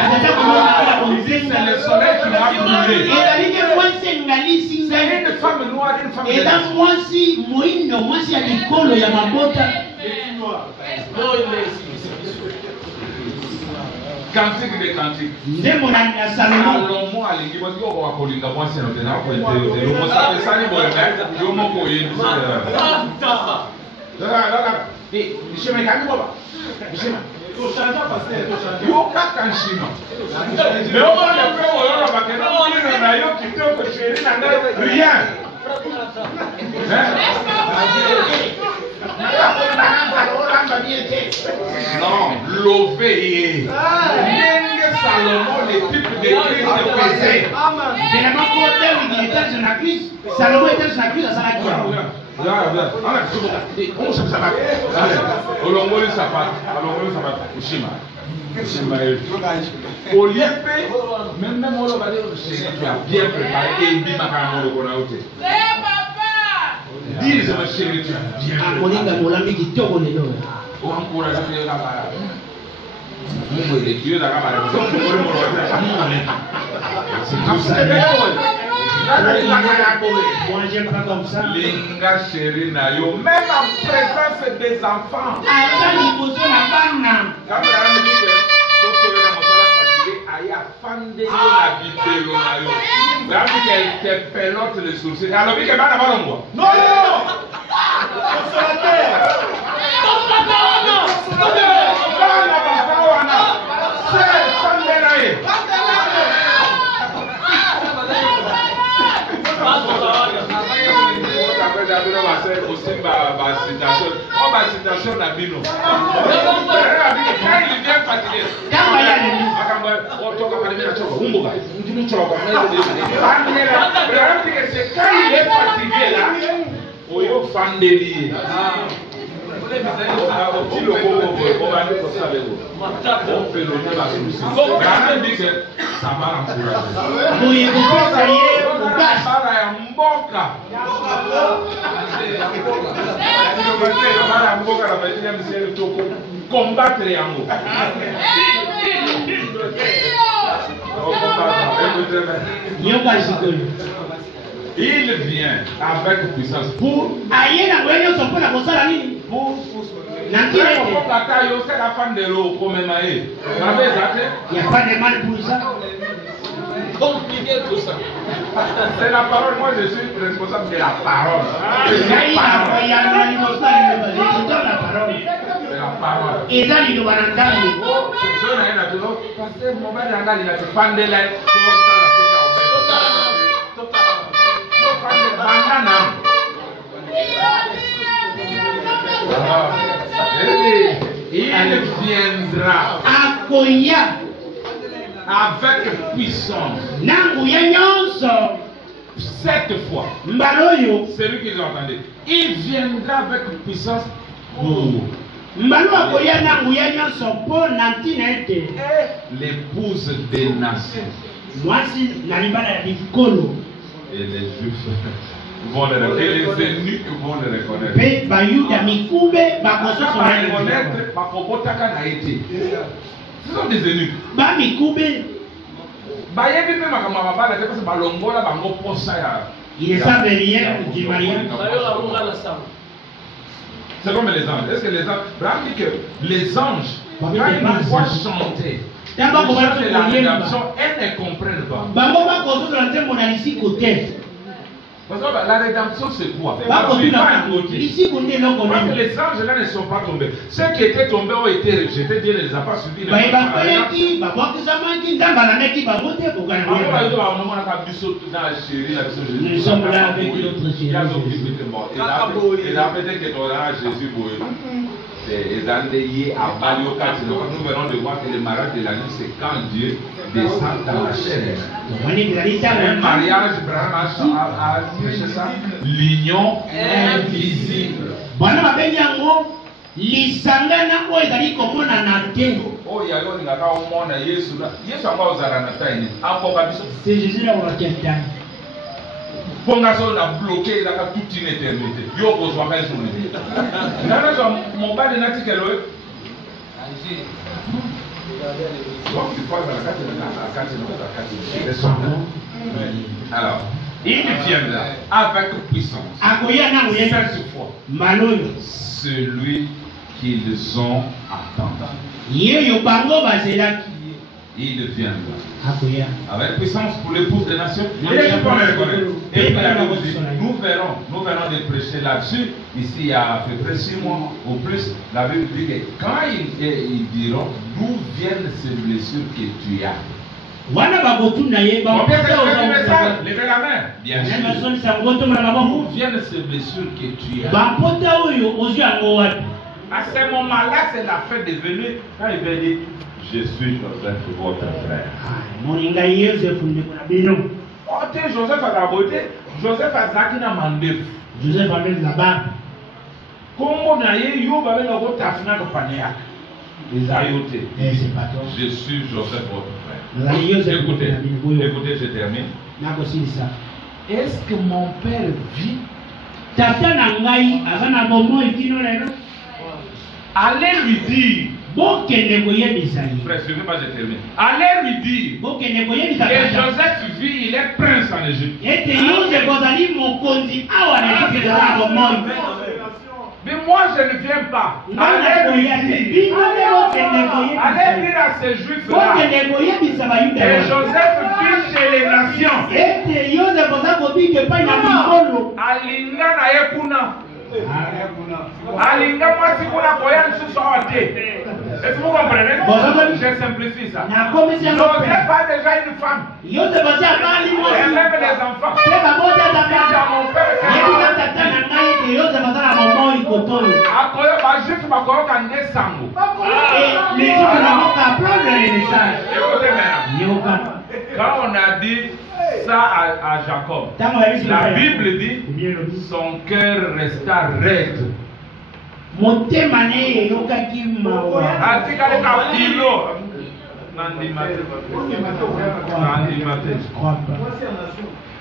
C'est le soleil qui m'a brûlé. C'est une femme noire, une femme belle. Cantique des cantiques. Salomon a l'équipe parce qu'on va coller moi c'est notre nom pour être ça les boys là je m'en coller Bishema kani baba Bishema to chanja pasteur to chanja yo kaka nshima leo bana kwa wala bakena mwili na yo kitoko cheri na ngai rien non l'oveiller Salomon les types de Christ pesé Salomon était sur la cuisse à sa au lieu même on va dire tu as bien préparé et il m'a dis je me chérie tu as bien préparé encouragé la camarade. Dieu la camarade. C'est tout ça. Moi, j'aime pas comme ça. Linga chérie na yo, même en présence des enfants. Quand me dit que aya fande yo na bibelo na yo. Là qu'elle te pelote le sourcil. Alors que bana ba longo. Non. Citation na bino. Quand il vient fatigué. C'est quand il est fatigué là, Oyo Fandeli. On dit que ça va l'encourager. Combattre il vient avec puissance pour il n'y a pas de mal pour ça. C'est la parole, moi je suis responsable de la parole. C'est la parole. Et ça, il doit entendre. Parce que mon père a dit que Fandela il viendra avec puissance. Cette fois, c'est lui qui l'entendait. Il viendra avec puissance pour l'épouse des nations. Et les juifs vont le reconnaître. Et les eunuques vont le reconnaître. Ce sont des eunuques. Ils ne savent rien du mariage. C'est comme les anges. Est-ce que les anges, les anges, quand ils nous voient chanter, les gens de la rédemption, elles ne comprennent pas. Parce que la rédemption, c'est quoi? Les anges là ne sont pas tombés. Ceux qui étaient tombés ont été rejetés. Dieu ne les a pas suivis. Nous sommes là avec notre Jésus. Nous venons de voir que le mariage de la nuit, c'est quand Dieu descend dans la chair. Un mariage, a prêché ça, l'union invisible. C'est Jésus là où on a Pongaso a bloqué la toute une éternité. Yo besoin de journée. Mon père de Nati Keloé. Alors, il viendra avec puissance. Cette fois, celui qu'ils ont attendu. Il viendra avec puissance pour l'épouse des nations. Et puis nous verrons de prêcher là-dessus. Ici, il y a à peu près 6 mois ou plus. La Bible dit que quand ils diront d'où viennent ces blessures que tu as. Levez la main. Bien sûr. D'où viennent ces blessures que tu as. À ce moment-là, c'est la fête de venue. Quand il va dire, je suis Joseph, votre frère. Joseph a la beauté. Joseph a Zakina Mandel. Joseph a mis la barbe. Comment je suis Joseph, votre frère. Écoutez, je termine. Est-ce que mon père vit? Allez lui dire. Frère, Suivez pas, je termine. Allez lui dire que Joseph vit, il est prince en Égypte. Mais moi je ne viens pas. Allez lui dire. Allez dire à ces juifs-là que Joseph vit chez les nations. Alinga na yekuna. Alinga moi si kuna koya nsusu awate. Est-ce que vous comprenez? Je simplifie ça. Joseph a déjà une femme. Et même les enfants. Dans mon quand on a dit ça à Jacob, la Bible dit son cœur resta raide.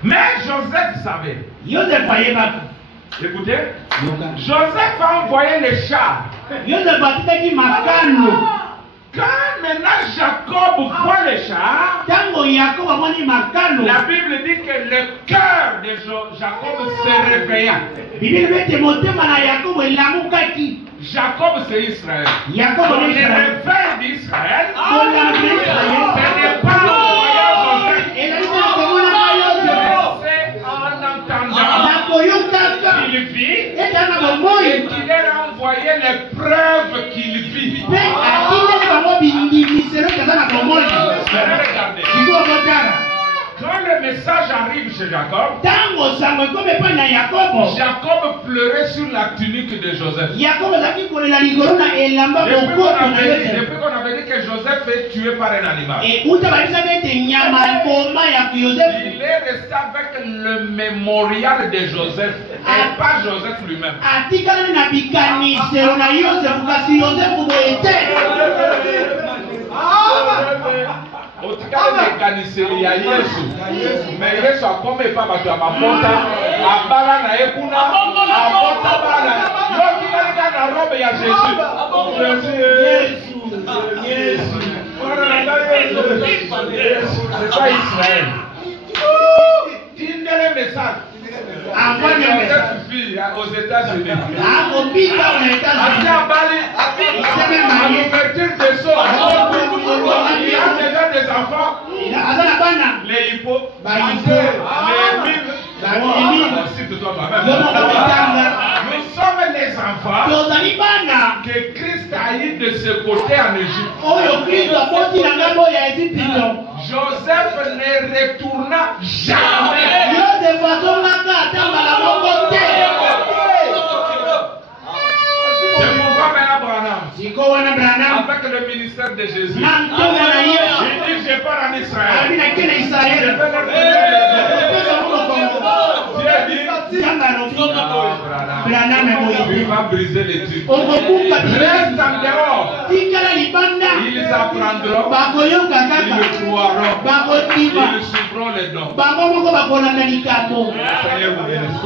Mais Joseph savait. Écoutez, Joseph a envoyé les chars. Quand maintenant Jacob voit les chars, la Bible dit que le cœur de Jacob se réveilla. Jacob c'est Israël. Donc, le réveil d'Israël, ce n'est pas qu'il vit et qu'il a envoyé les preuves qu'il vit. Quand le message arrive chez Jacob, Jacob pleurait sur la tunique de Joseph. Depuis qu'on avait dit que Joseph est tué par un animal, il est resté avec le mémorial de Joseph et pas Joseph lui-même. Otikale mekaniseri ya Yesu. Mais Yesu akome pa bato ya mapota. Abala na ekuna. Abota bala. Yotikale na robe ya Jésus. Jésus. C'est pas Israël. Tindez le message. Envoie le message suffit aux États-Unis. À Bali, à l'ouverture des sceaux, il y a déjà des enfants. Les hippos, les mines. Nous sommes les enfants que Christ a eu de ce côté en Égypte. Joseph ne retourna jamais. C'est pourquoi maintenant Branham, avec le ministère de Jésus, il dit je pars en Israël. Il va briser les trucs. Reste en dehors. Ils apprendront. Ils croiront. Ils suivront les dons. Seigneur vous bénisse.